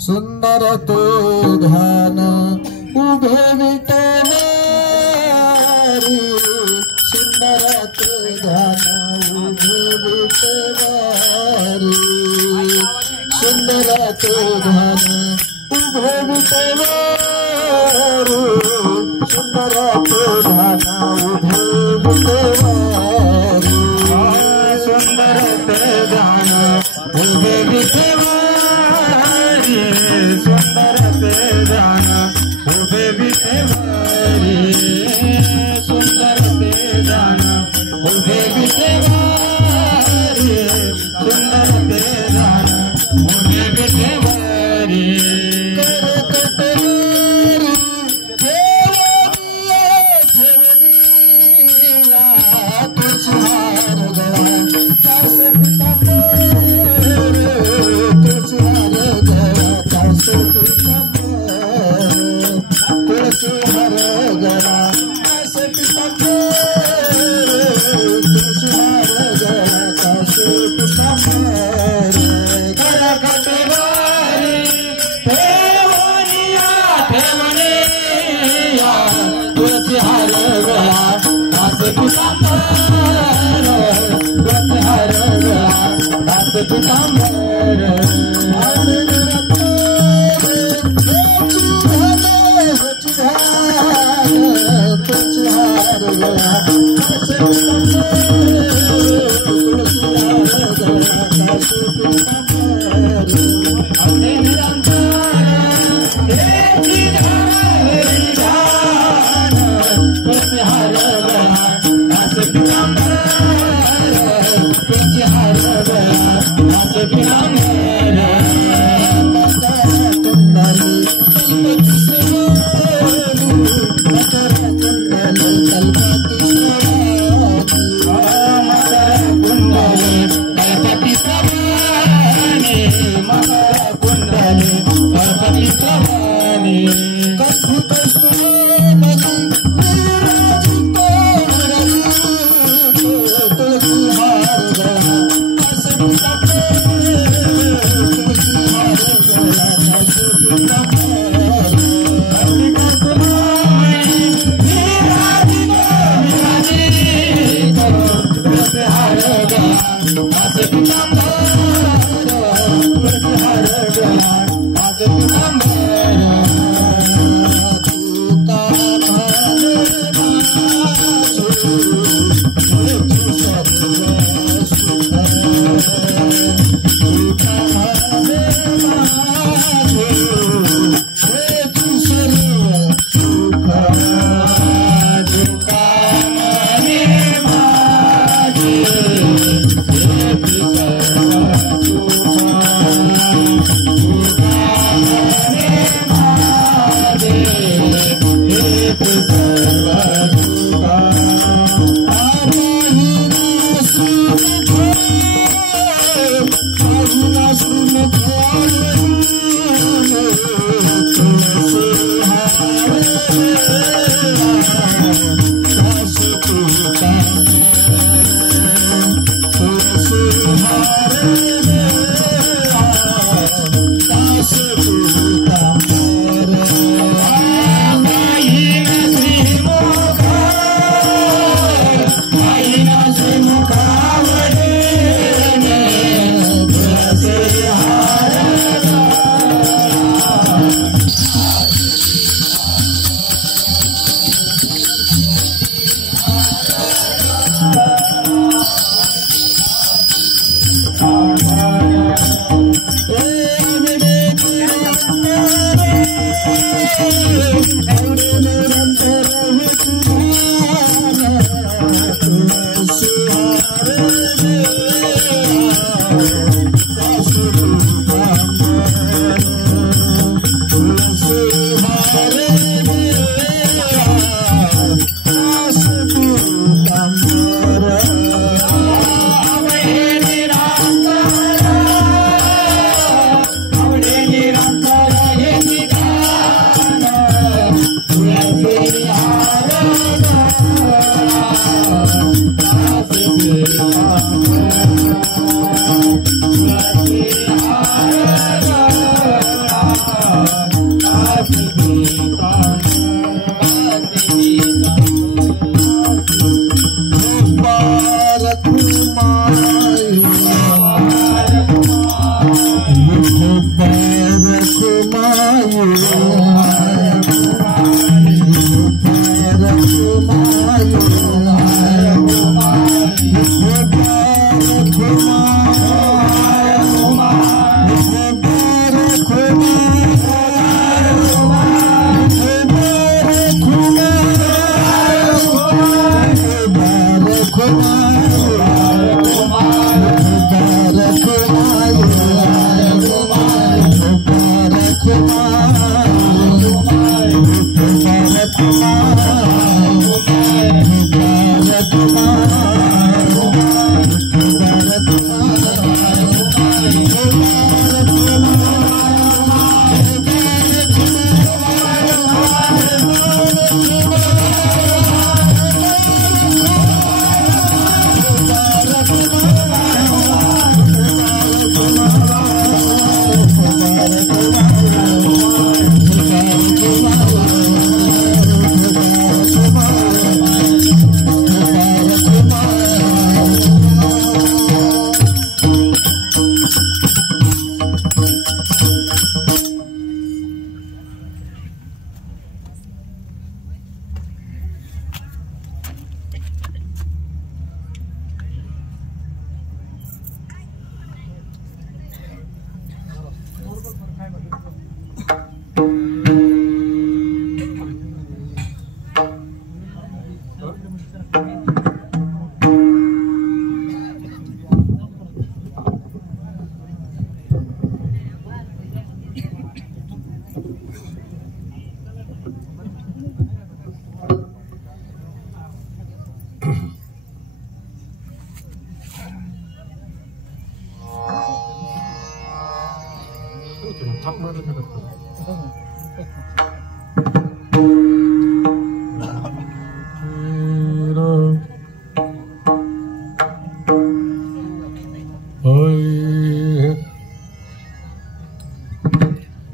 सुंदर ते ध्यान उभे विटेवारी, सुंदर ते ध्यान उभे विटेवारी, सुंदर ते ध्यान उभे विटेवारी, सुंदर ते ध्यान उभे विटेवारी, सुंदर ते ध्यान उभे विटेवारी, सुंदर ते ध्यान उभे विटेवारी, सुंदर ते ध्यान उभे विटेवारी, सुंदर ते ध्यान उभे विटेवारी,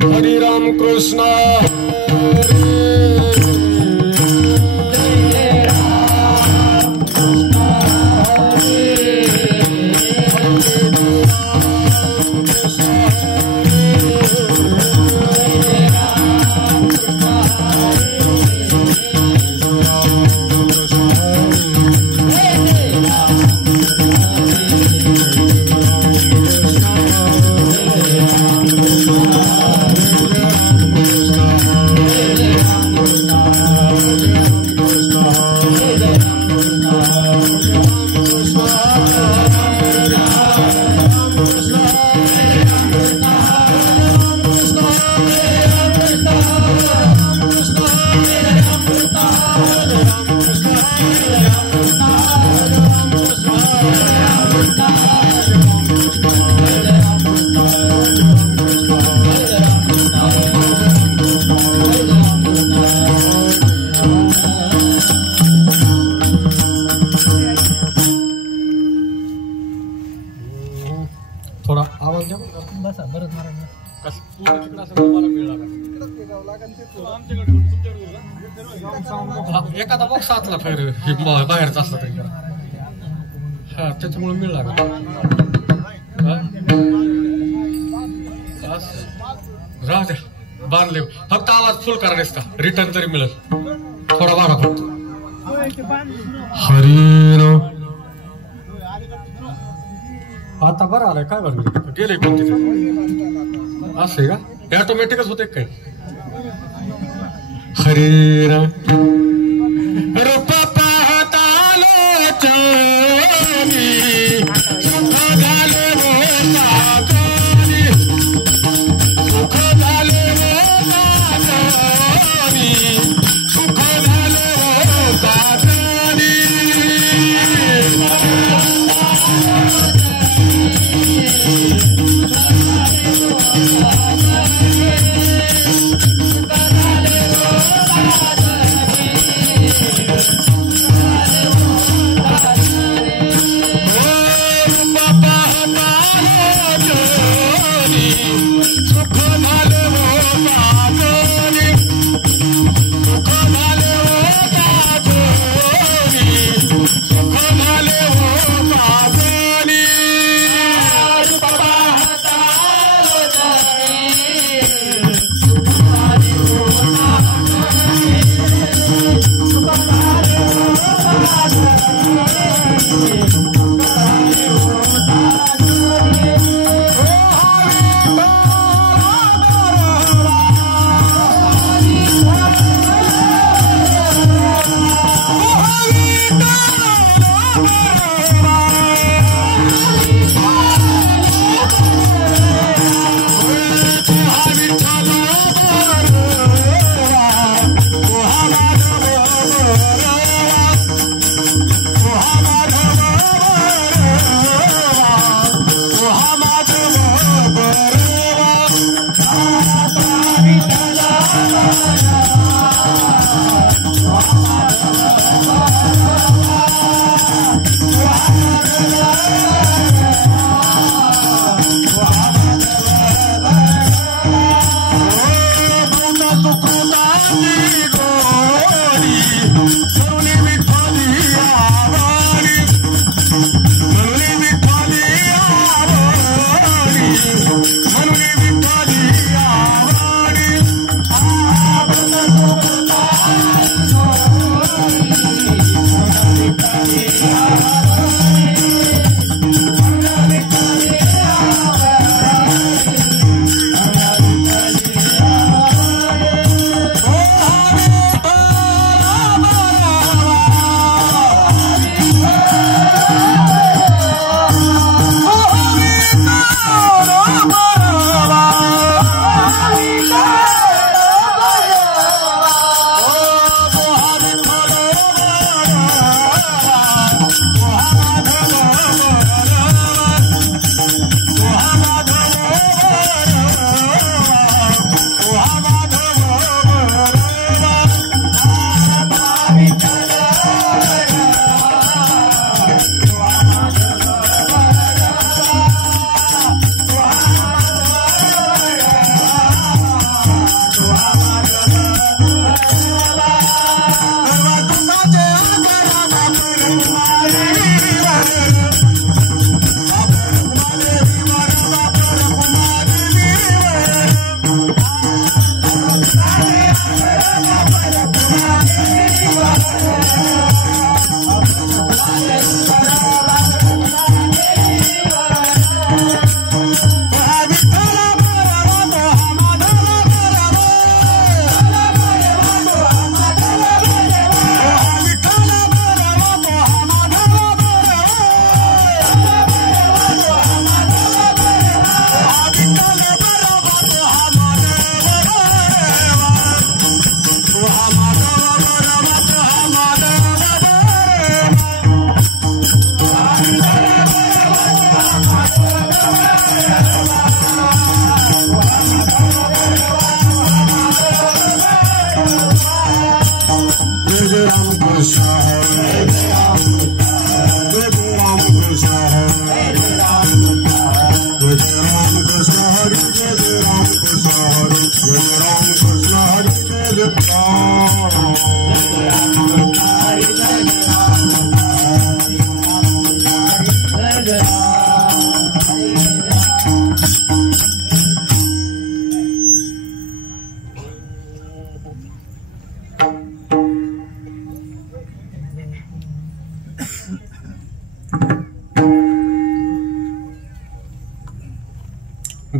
हरे राम कृष्ण थोडा आवाज द्या बसा बरं एखादा बॉक्स आतला बाहेरचा असला तरी हा त्याच्यामुळे मिळला राहू द्या बांधले फक्त आवाज फुल करा का रिटर्न तरी मिळेल थोडा वाढा फक्त हरी आता बरं आलंय काय बरं गेले कोणते असं आहे का ऑटोमॅटिकच होते काय हरे रूप पाहतालो चोरी सुख झाले सुख झाले सुख झाले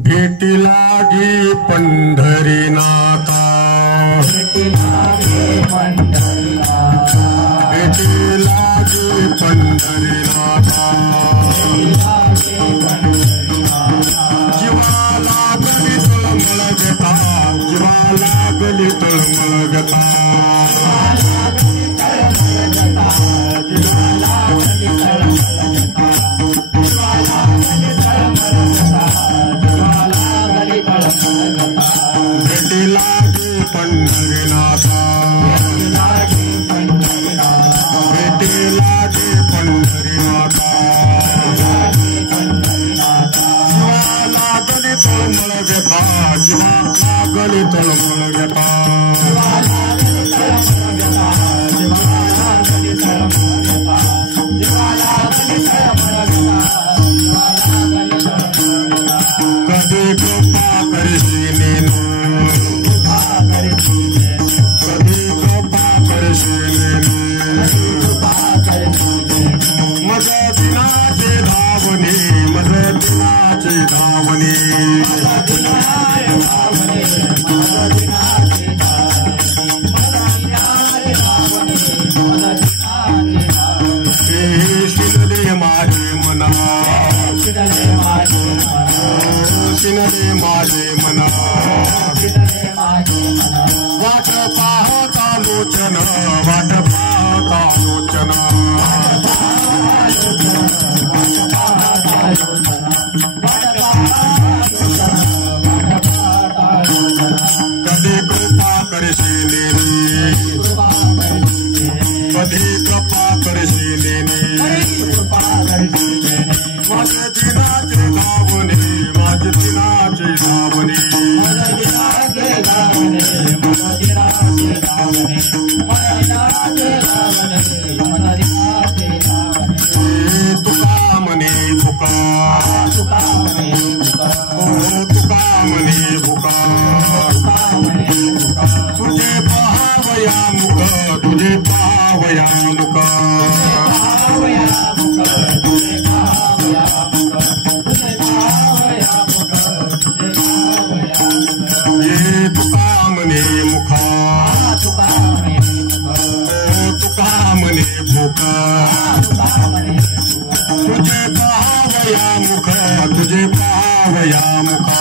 भेटी लागी पंढरीनाथा, भेटी लागी पंढरीनाथा, जीवाला गली तळमळ व्यथा, जीवाला गली तळमळ व्यथा, भेटी लागी पंढरीनाथा, भेटी लागी पंढरीनाथा, जीवाला गली तळमळ व्यथा, जीवाला गली तळमळ व्यथा, कधी कृपा करशील, कधी कृपा करशील, मज दिनाचे धावणे, मज दिनाचे धावणे, शिनले माझे मना, शिनले माझे मना, वाट पाहता लोचन, वाट पाहता लोचन, कधी कृपा करशील, कधी कृपा करशील, माझ्या दिनाचे धावणे, माझ्या दिनाचे धावणे, तुका म्हणे भुका, तुका म्हणे भुका, तुझे पाहावया मुख, तुझे पाहावया मुख, ये तुका म्हणे मुखा, तुका म्हणे भुका, तुझे पाहावया मुख, तुझे पाहावया मुखा,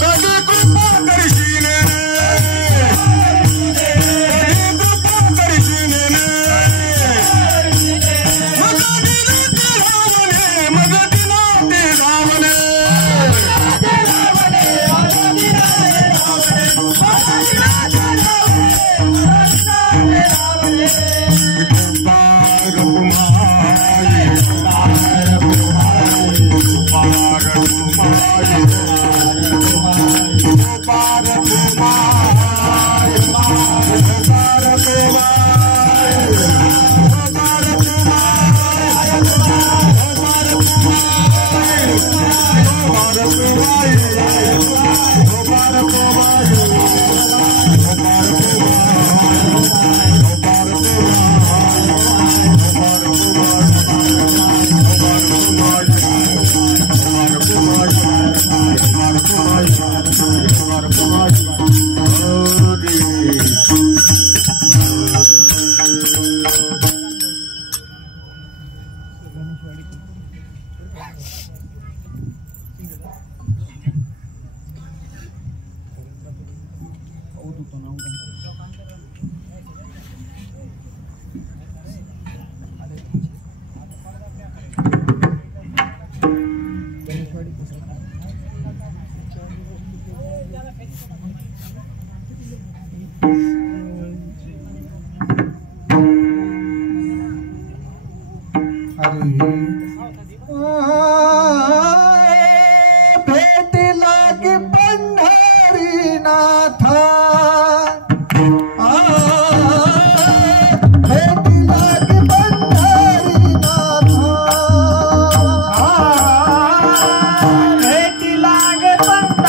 कधी कृपा करशील, कधी कृपा करशील, मज दिनाचे धावणे, मज दिनाचे धावणे, पार कुमारी, पार कुमारी, पार कुमारी, पार कुमारी, पार कुमारी, भेटीला की पंढरीनाथ भेटीला की पंढरीनाथ भेटीला की पंढरीनाथ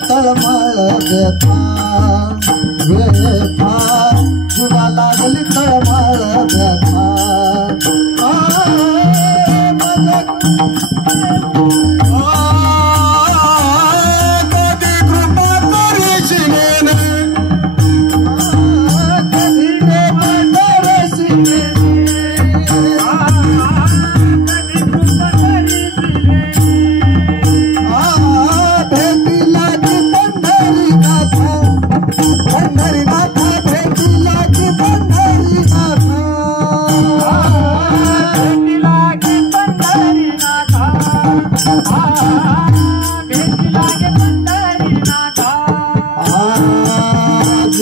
तळमळ व्यथा व्यथा जीवा लागली तळमळ व्यथा कधी कृपा करशील कधी कृपा करशील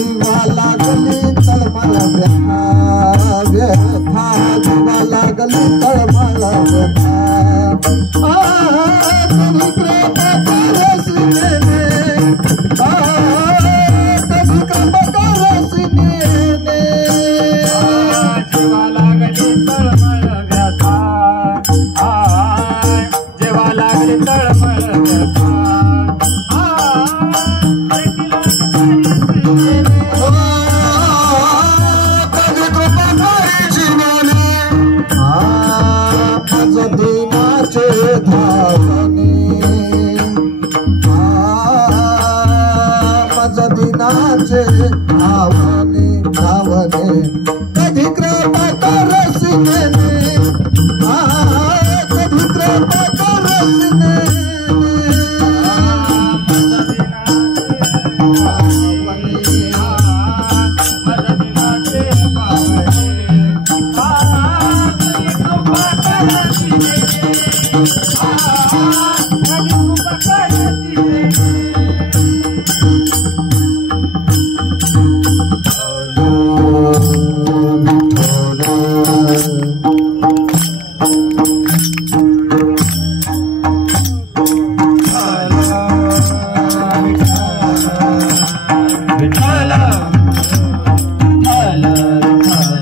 जीवा लागली तळमळ व्यथा व्यथा जीवा लागली तळमळ व्यथा कधी कृपा करशील कधी कृपा करशील जीवा लागली तळमळ व्यथा जीवा लागली तळमळ व्यथा दिनाचे धावणे माझ्या दिनाचे धावणे धावणे कधी कृपा करशील कधी कृपा करशील Hello.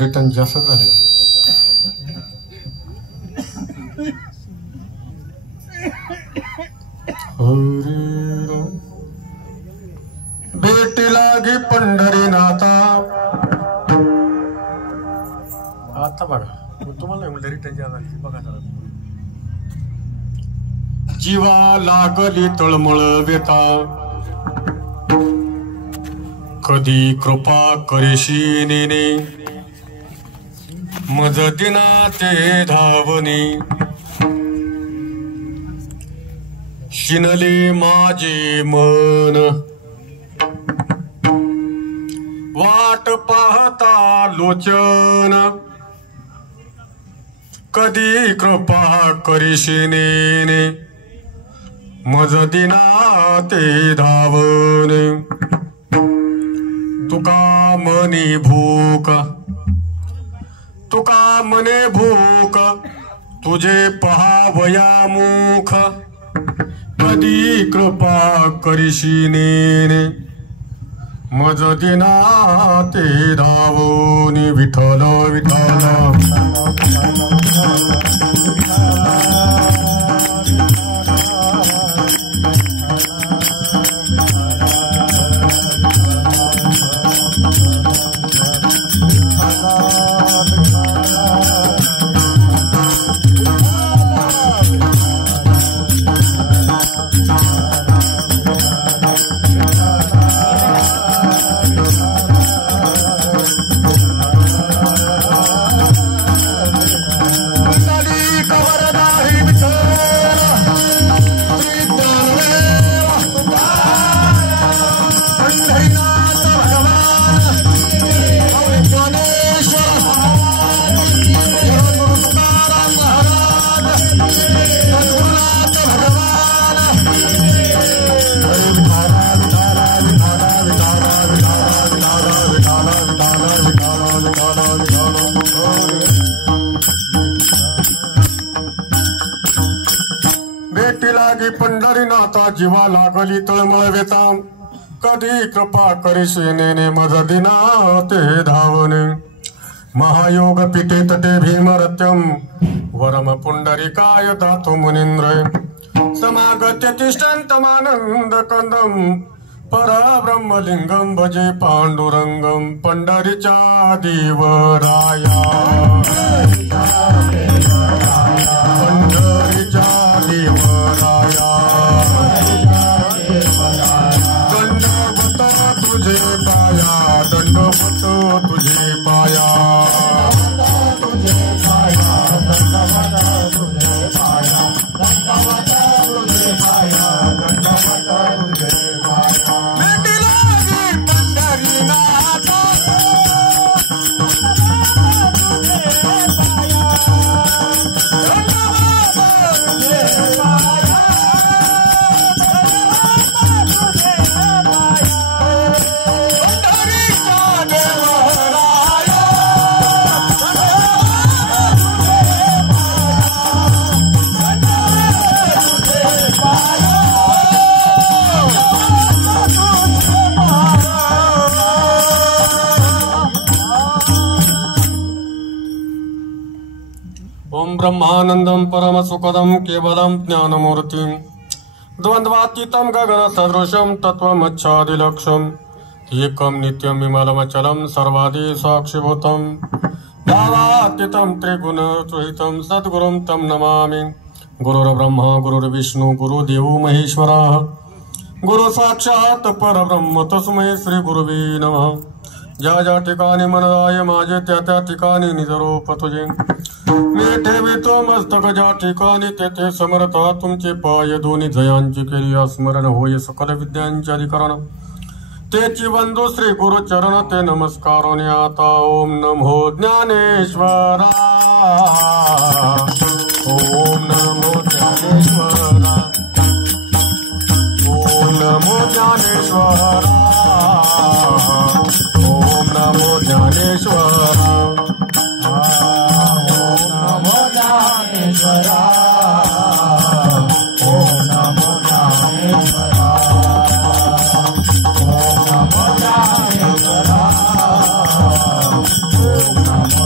रिटर्न जास्त झाले. भेटी लागी पंढरीनाथा. आता बघा तुम्हाला रिटर्न झाली बघा. जीवा लागली तळमळ व्यथा, कधी कृपा करीशी नेने, मज दिनाचे धावणे. शिनले माझे मन, वाट पाहता लोचन, कधी कृपा करीशी नेने, मज दिना ते धावणे. तुका मनी भूक, तुका मने भूक, तुझे पहावया मुख, कधी कृपा करीशी नेने, मज दिना ते धावणे. विठ्ठल विठ्ठल पंढरीनाथा. जीवा लागली तळमळ व्यथा, कधी कृपा करीशी नेने, मज दिना ते धावणे. महायोग पिते तटे भीमरत्यम, वरम पुंडरीकाय दातु मुनींद्र. समागत्य तिष्ठन्तमानंद कंदम, परब्रह्मलिंगम भजे पांडुरंगम. पंढरीच्या देवराया, पंढरीच्या देवराया, दंडवत तुझे पाया, दंडवत तुझे पाया, तुझे पाया, दंडवत तुझे पाया, दंडवत तुझे पाया, दंडवत तुझे पाया. भेटी लागी पंढरीनाथा, ब्रह्मानंदम परम सुखदम केवलम ज्ञानमूर्तिम, द्वंद्वातीतम गगन सदृशम तत्वमच्छादिलक्षम, एकम नित्यम विमलमचलम सर्वादि साक्षिभूतम, भावातीतम त्रिगुण त्रिहितम सद्गुरुम तम नमामि. गुरुर्ब्रह्मा गुरुर्विष्णु गुरुदेवो महेश्वरः, गुरु साक्षात परब्रह्म तस्मै श्री गुरुवे नमः. ज्या ज्या ठिकाणी मनराय माझे त्या त्या ठिकाणी निजरूप तुझे, मी ठेवितो मस्तक ज्या ठिकाणी तेथे समर्था तुमचे पाय दोन्ही. जयांची केली स्मरण होय सकल विद्यांचे अधिकरण, तेची बंधू श्री गुरु चरण ते नमस्कारोने आता. ओम नमो ज्ञानेश्वरा, ओम नमो ज्ञानेश्वरा, ओम नमो ज्ञानेश्वरा, ओम नमो ज्ञानेश्वरा, ओम नमो ज्ञानेश्वरा, ओम नमो ज्ञानेश्वरा, ओम नमो ज्ञानेश्वरा, ओम नमो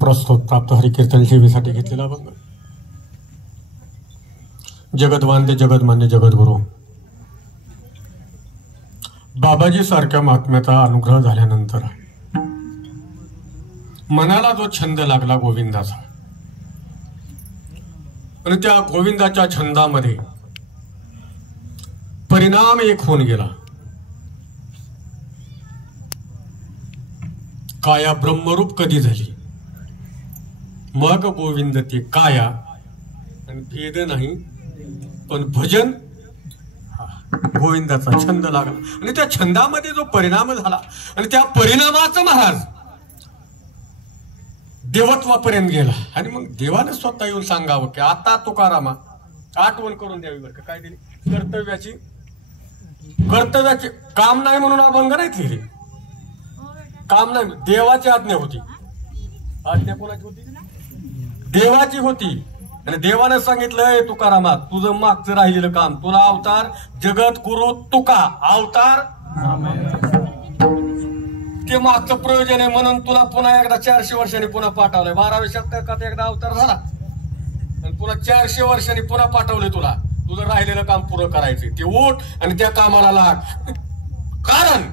प्रस्तुत प्राप्त हरिकीर्तन सेवेसाठी घेतलेला अभंग. जगदवांदे जगदमान्य जगद्गुरु बाबाजी सारख्या महात्म्याचा अनुग्रह झाल्यानंतर मनाला जो छंद लागला गोविंदाचा, आणि त्या गोविंदाच्या छंदामध्ये परिणाम एक होऊन गेला. काया ब्रह्मरूप कधी झाली, मग गोविंद ते काया, आणि भेद नाही पण भजन. गोविंदाचा छंद लागला आणि त्या छंदामध्ये जो परिणाम झाला, आणि त्या परिणामाचं महाराज देवत्वापर्यंत गेला. आणि मग देवाने स्वतः येऊन सांगावं की आता तुकारामा आठवण करून द्यावी बरं का. काय दिली? कर्तव्याची काम नाही म्हणून अभंग नाही केले. काम नाही, देवाची आज्ञा होती. आज्ञा कोणाची होती? देवाची होती. आणि देवाने सांगितलंय तुकारामा तुझं मागचं राहिलेलं काम, तुला अवतार जगत गुरु तुका अवतार ते मागचं प्रयोजन आहे म्हणून तुला पुन्हा एकदा 400 वर्षांनी पुन्हा पाठवलंय. 12व्या शतकात एकदा अवतार झाला आणि पुन्हा 400 वर्षांनी पुन्हा पाठवले तुला. तुझं राहिलेलं काम पुरं करायचं. ते उठ आणि त्या कामाला लाग. कारण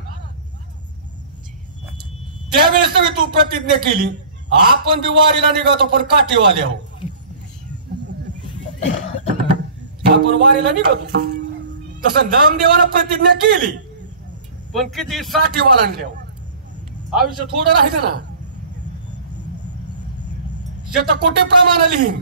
त्यावेळेस तू प्रतिज्ञा केली आपण बी वारीला निघतो पण काठीवाले आहो. आपण वारीला निघतो तसं नामदेवानं प्रतिज्ञा केली पण किती 60 वालांडले. आयुष्य थोडं राहिलं ना. शतकोटी प्रमाण लिहीन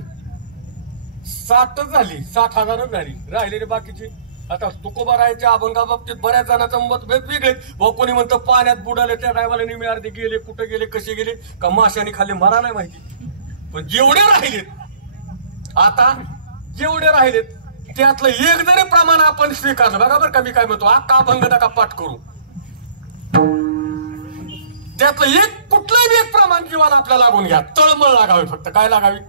60 झाली, 60,000 झाली. राहिलेली बाकीची आता तुकोबारायच्या अभंगा बाबतीत बऱ्याच जणांचं मत वेगवेगळे. भाऊ कोणी म्हणतं पाण्यात बुडाले, त्या टायमाला निम्मे अर्धे गेले, कुठे गेले, कसे गेले, का माशाने खाली मला नाही माहिती. पण जेवढे राहिलेत आता, जेवढे राहिलेत त्यातलं एक जरी प्रमाण आपण स्वीकारलं बघा बरं का. मी काय म्हणतो अख्खा अभंग नका पाठ करू, त्यातलं एक कुठलंही एक प्रमाण जीवाला आपल्याला लागून घ्या. तळमळ लागावी फक्त. काय लागावी?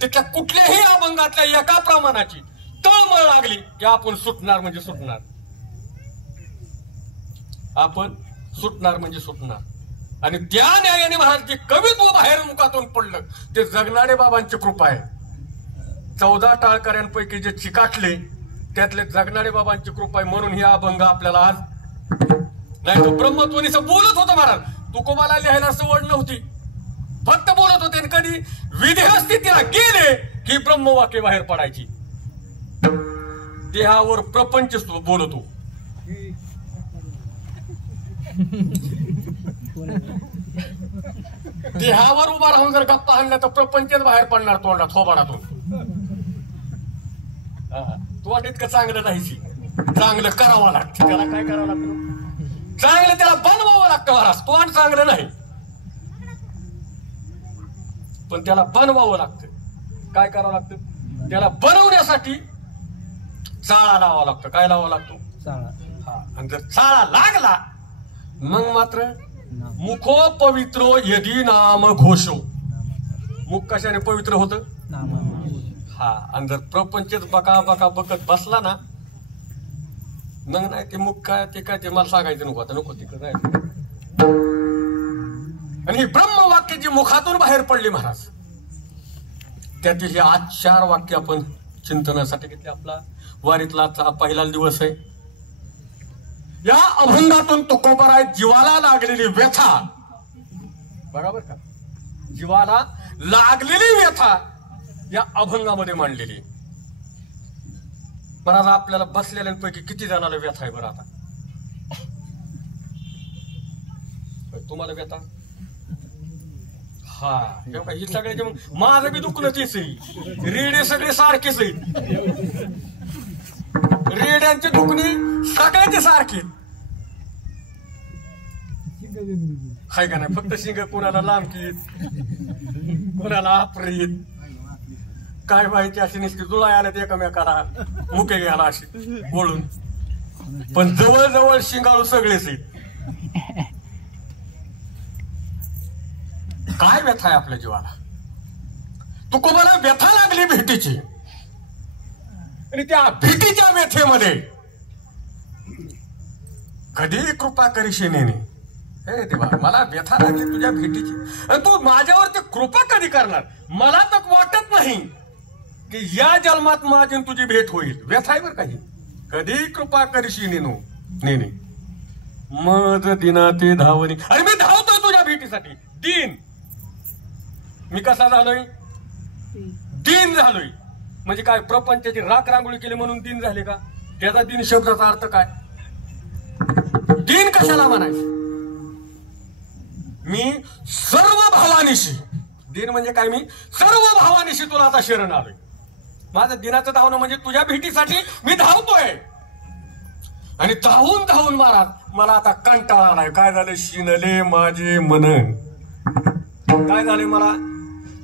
त्याच्या कुठल्याही अभंगातल्या एका प्रमाणाची तळमळ लागली की आपण सुटणार म्हणजे सुटणार. आपण सुटणार म्हणजे सुटणार. आणि त्या न्यायाने महाराज जे कवित्व बाहेर मुखातून पडलं ते जगनाडे बाबांची कृपा आहे. 14 टाळकऱ्यांपैकी जे चिकाटले त्यातले जगनाडे बाबांची कृपा आहे म्हणून ही अभंग आपल्याला आज. नाही तो ब्रह्मत्वनीच बोलत होतं महाराज. तुकोबाला लिहायला सवड नव्हती, फक्त बोलत होते. कधी विदेह स्थितीला गेले की ब्रह्मवाक्य बाहेर पडायची. देहावर प्रपंच बोलतो. देहावर उभा राहून जर गप्पा आणल्या तर प्रपंचच बाहेर पडणार तोंडात थोबाडातून. तोंड इतकं चांगलं नाही, चांगलं करावं लागतं. त्याला काय करावं लागतं? चांगलं त्याला बनवावं लागतं महाराज. तोंड चांगलं नाही पण त्याला बनवावं लागतं. काय करावं लागतं? त्याला बनवण्यासाठी चाळा लावावा लागतो. काय लावावा लागतो? चाळा. आणि जर चाळा लागला मग मात्र मुखो पवित्रो यदी नाम घोषो. मुख कशाने पवित्र होत? हा. आणि जर प्रपंचच बका बका बकत बसला ना मग नाही ते मुख काय ते काय ते मला सांगायचं नको. आता नको तिकडे जायचं. आणि ही ब्रह्मवाक्य जी मुखातून बाहेर पडली महाराज त्यातील हे आज 4 वाक्य आपण चिंतनासाठी घेतले. आपला वारीतला आजचा पहिला दिवस आहे. या अभंगातून तुकोबाराय जीवाला लागलेली व्यथा, बरोबर का, जीवाला लागलेली व्यथा या अभंगामध्ये मांडलेली. महाराज आपल्याला बसलेल्यांपैकी किती जणांना व्यथा आहे बरं? आता तुम्हाला व्यथा? हा. ही सगळ्याचे माझं बी दुखणं तेच आहे. रेडे सगळे सारखेच आहेत. रेड्यांचे दुखणे सगळ्याचे सारखे हाय का नाही? फक्त शिंग कोणाला लांबकीत, कोणाला आपरीत, काय व्हायची अशी नुसती जुळाय आल्यात एकमेकाला मुके घ्यायला अशी बोलून, पण जवळ शिंगाळू सगळेच आहेत. काय व्यथा आहे आपल्या जीवाला. तुकोबाला व्यथा लागली भेटीची, आणि त्या भेटीच्या व्यथेमध्ये कधी कृपा करीशेने. हे देवा, मला व्यथा लागली तुझ्या भेटीची, आणि तू माझ्यावर ते कृपा कधी करणार. मला तर वाटत नाही की या जन्मात माझी तुझी भेट होईल. व्यथा आहे बरं काही. कधी कृपा करीशी नेने मज दिना ते धावणी. अरे मी धावतोय तुझ्या भेटीसाठी. दिन मी कसा झालोय, दिन झालोय. म्हणजे काय प्रपंचाची राख रांगोळी केली म्हणून दिन झाले का? त्याचा दिन शब्दाचा अर्थ काय? दिन कशाला म्हणायचं? मी सर्व भावानिशी, दिन म्हणजे काय, मी सर्व भावानिशी तुला आता शरण आलोय. माझं दिनाचं धावणं म्हणजे तुझ्या भेटीसाठी मी धावतोय. आणि धावून धावून मला आता कंटाळा आलाय. काय झालं, शिनले माझे मन. काय झाले, मला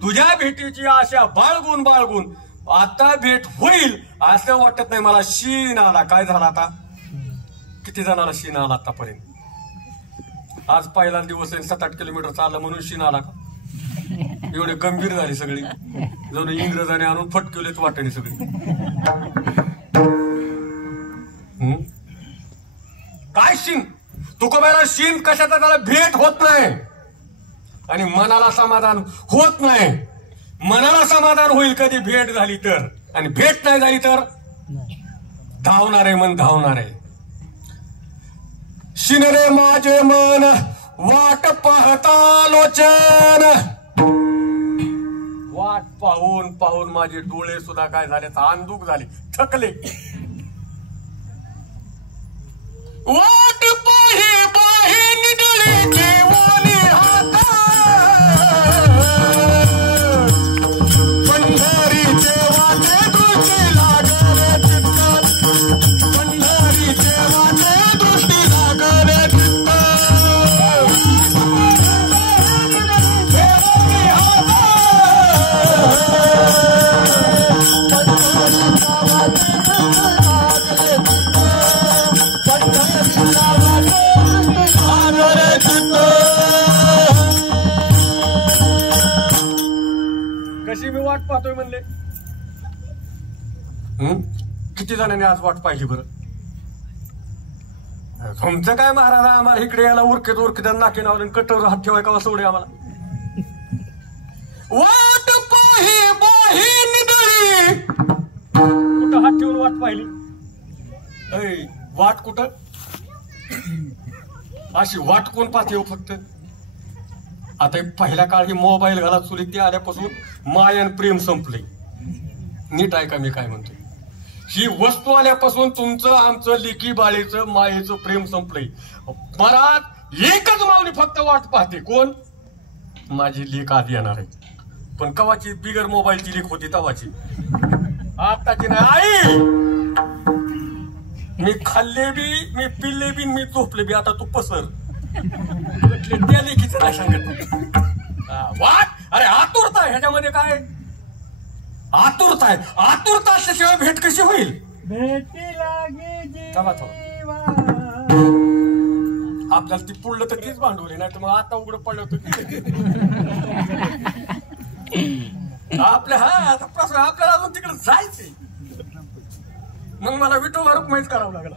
तुझ्या भेटीची आशा बाळगून आता भेट होईल असं वाटत नाही. मला शीन आला. काय झाला आता, किती जणाला शीन आला आतापर्यंत? आज पहिला दिवस आहे, 7-8 किलोमीटर चाललं म्हणून शीन आला का? एवढे गंभीर झाली सगळी, जणू इंग्रजाने आणून फटकवलेच वाटणी सगळी. काय शीन? तुकोबाला शीन कशाचा, त्याला भेट होत नाही आणि मनाला समाधान होत नाही. मनाला समाधान होईल कधी भेट झाली तर, आणि भेट नाही झाली तर धावणार आहे मन, धावणार आहे. शिनरे माझे मन वाट पाहता लोचन. वाट पाहून पाहून माझे डोळे सुद्धा काय झाले, अंधुक झाले, थकले. वाट पाही पाही निडळे जेवणी हाता. पंढरीचे वाटे दृष्टी लागले चित्तात. पंढरीचे वाटे दृष्टी लागले चित्तात. कशी मी वाट पाहतोय म्हणले. किती जणांनी आज वाट पाहिली बरं? तुमचं काय महाराज, आम्हाला इकडे यायला उरकेत नाकी नावले कटर हात ठेवाय का सोडे आम्हाला. वाट पाही पाही निडळी. कुठं हात ठेवून वाट पाहिली? वाट कुठं? अशी वाट कोण पाहते हो फक्त? आता पहिल्या काळ ही मोबाईल घालात चुलीत आल्यापासून मायन प्रेम संपले. नीट आहे का मी काय म्हणतो? ही वस्तू आल्यापासून तुमचं आमचं लेकी बाळेचं मायेचं प्रेम संपलंय. परत एकच माऊली फक्त वाट पाहते. कोण? माझी लेक आधी येणार आहे. पण कवाची बिगर मोबाईलची लेक होती तवाची, आताची नाही. आई मी खाल्ले बी, मी पिल्ले बी, मी झोपले बी. आता तू पसर त्या लेखीचं नाही सांगत. वाट, अरे आतुरता ह्याच्यामध्ये काय? आतुरता आहे. आतुरता असल्याशिवाय भेट कशी होईल? आपल्याला ती पुढलं तर तीच भांडवली, नाही तर मग आता उघडं पडलं होतं आपल्या. हा आता प्रश्न आपल्याला अजून तिकडे जायचंय. मग मला विठोबा रुक्माईच करावं लागेल.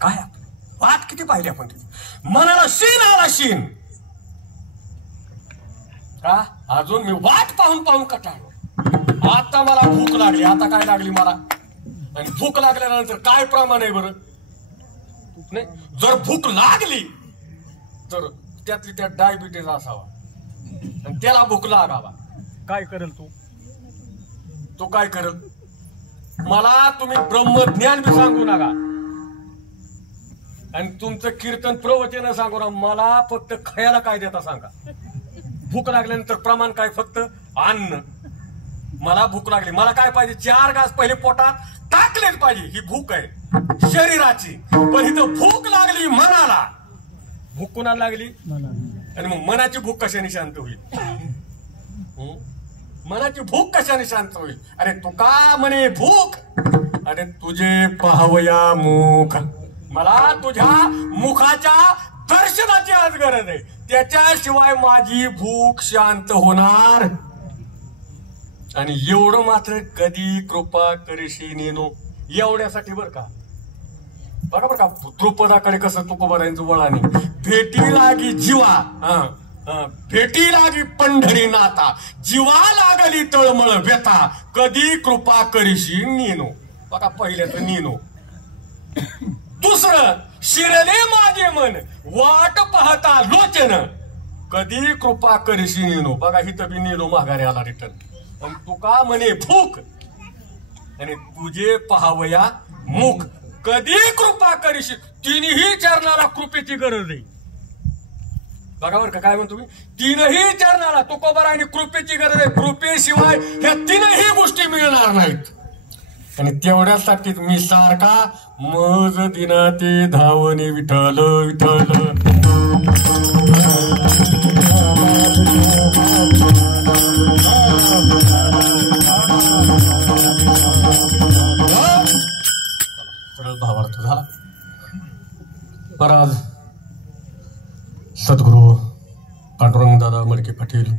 काय वाट किती पाहिली आपण तिथे. मनाला शीन आला, शीन का? अजून मी वाट पाहून पाहून कटाळलो. आता मला भूक लागली. आता काय लागली मला? आणि भूक लागल्यानंतर काय प्रमाण आहे बरं? नाही, जर भूक लागली तर त्यातली त्यात डायबिटीज असावा आणि त्याला भूक लागावा. काय करेल तू? तो काय करेल? मला तुम्ही ब्रह्मज्ञान बी सांगू नका आणि तुमचं कीर्तन प्रवचन सांगू नका. मला फक्त खायला काय देता सांगा. भूक लागल्यानंतर प्रमाण काय? फक्त अन्न. मला भूक लागली, मला काय पाहिजे? 4 घास पहिले पोटात टाकलेच पाहिजे. ही भूक आहे शरीराची. पण इथं भूक लागली मनाला. भूक कुणाला लागली? आणि मग मनाची भूक कशाने शांत होईल? मनाची भूक कशाने शांत होईल? अरे तू का म्हणे भूक? अरे तुझे पाहवया मुख, मला तुझ्या मुखाच्या दर्शनाची आज गरज आहे, त्याच्याशिवाय माझी भूक शांत होणार. आणि एवढं मात्र कधी कृपा करीशी नेनो, एवढ्यासाठी बर का, बरोबर का, द्रुपदाकडे कसं तुकोबारांचं वळाने, भेटी लागी जीवा, भेटी लागी पंढरी नाता, जीवा लागली तळमळ व्यथा, कधी कृपा करीशी नेनो. बघा पहिल्याचं नेनो. दुसरं, शिरले माझे मन वाट पाहता लोचन, कधी कृपा करीशी नेनो. बघा इथं बी नेनो माघारी आला रिटर्न. आणि तू का म्हणे भूक, आणि तुझे पाहावया मुख, कधी कृपा करीशी. तिन्ही चरणाला कृपेची गरज आहे. बघा बरं का काय म्हणतो मी, तीनही चरणाला तुकोबारा आणि कृपेची गरज आहे. कृपेशिवाय ह्या तीनही गोष्टी मिळणार नाहीत. आणि तेवढ्यासाठी मी सारखा मज दिना ते धावणे विठ्ठल विठ्ठल. सरळ भावार्थ झाला. महाराज सद्गुरू पांडुरंग दादा मडके पाटील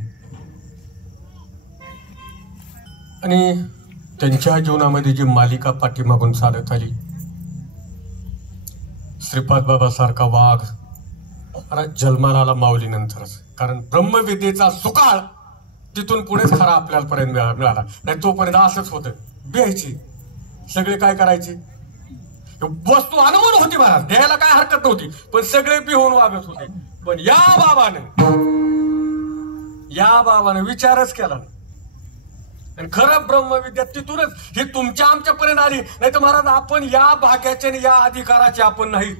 आणि त्यांच्या जीवनामध्ये जी मालिका पाठीमागून चालत आली, श्रीपाद बाबा सारखा वाघ जन्माला आला माऊलीनंतरच. कारण ब्रह्मविद्येचा सुकाळ तिथून पुढेच खरा आपल्यापर्यंत मिळाला. नाही तोपर्यंत असंच होतं, बिहायची सगळे. काय करायचे, वस्तू अनमोल होती महाराज, द्यायला काय हरकत नव्हती, पण सगळे बिहून वागत होते. पण या बाबाने विचारच केला आणि खरं ब्रह्मविद्या तिथूनच ही तुमच्या आमच्यापर्यंत आली. नाही तर महाराज आपण या भाग्याचे आणि या अधिकाराचे आपण नाही,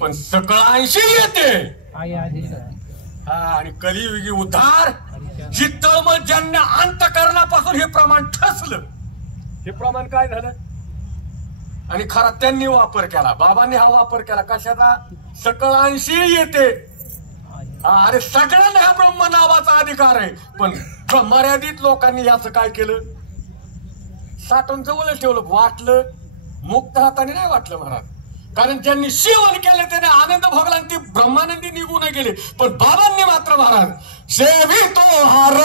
पण सकळांशी येते. आणि कलियुगी उद्धार ही तळमजन्य अंतकरणापासून हे प्रमाण ठसलं. हे प्रमाण काय झालं, आणि खरा त्यांनी वापर केला, बाबांनी हा वापर केला. कशाचा? सकळांशी येते. अरे सगळ्यांना हा ब्रह्म नावाचा अधिकार आहे, पण मर्यादित लोकांनी याचं काय केलं, साठवून जवळच ठेवलं. वाटलं मुक्त हाताने नाही वाटलं महाराज, कारण ज्यांनी सेवन केलं त्याने आनंद भोगला आणि ते ब्रह्मानंदी निघून गेले. पण बाबांनी मात्र महाराज सेवी तो हार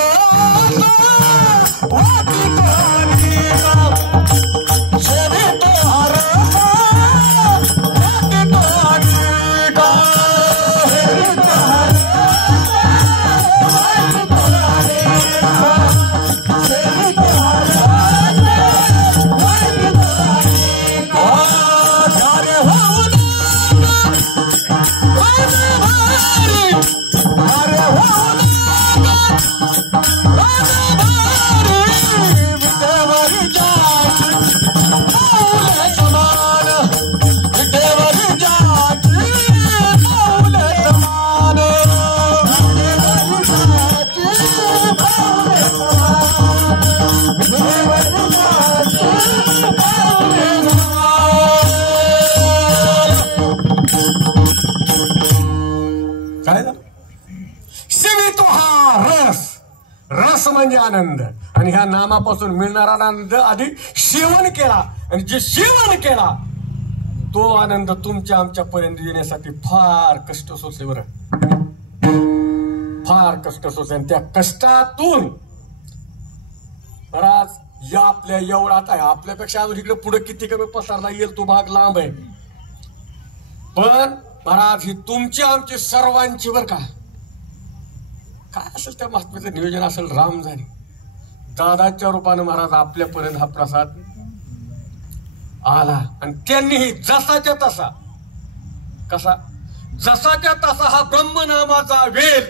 म्हणजे आनंद. आणि ह्या नामापासून मिळणारा आनंद आधी सेवन केला, आणि जे सेवन केला तो आनंद तुमच्या आमच्यापर्यंत येण्यासाठी फार कष्ट सोसले. बरं फार कष्ट सोसले. आणि त्या कष्टातून महाराज या आपल्या एवढाच आहे, आपल्यापेक्षा अजून इकडे पुढे किती कमी पसरला येईल तो भाग लांब आहे. पण महाराज ही तुमची आमची सर्वांची बर का, काय असेल त्या महात्म्याचं नियोजन असेल राम झाली दादाच्या रूपानं महाराज आपल्यापर्यंत हा प्रसाद आला. आणि त्यांनीही जसाच्या तसा, कसा जसाच्या तसा हा ब्रह्मनामाचा वेल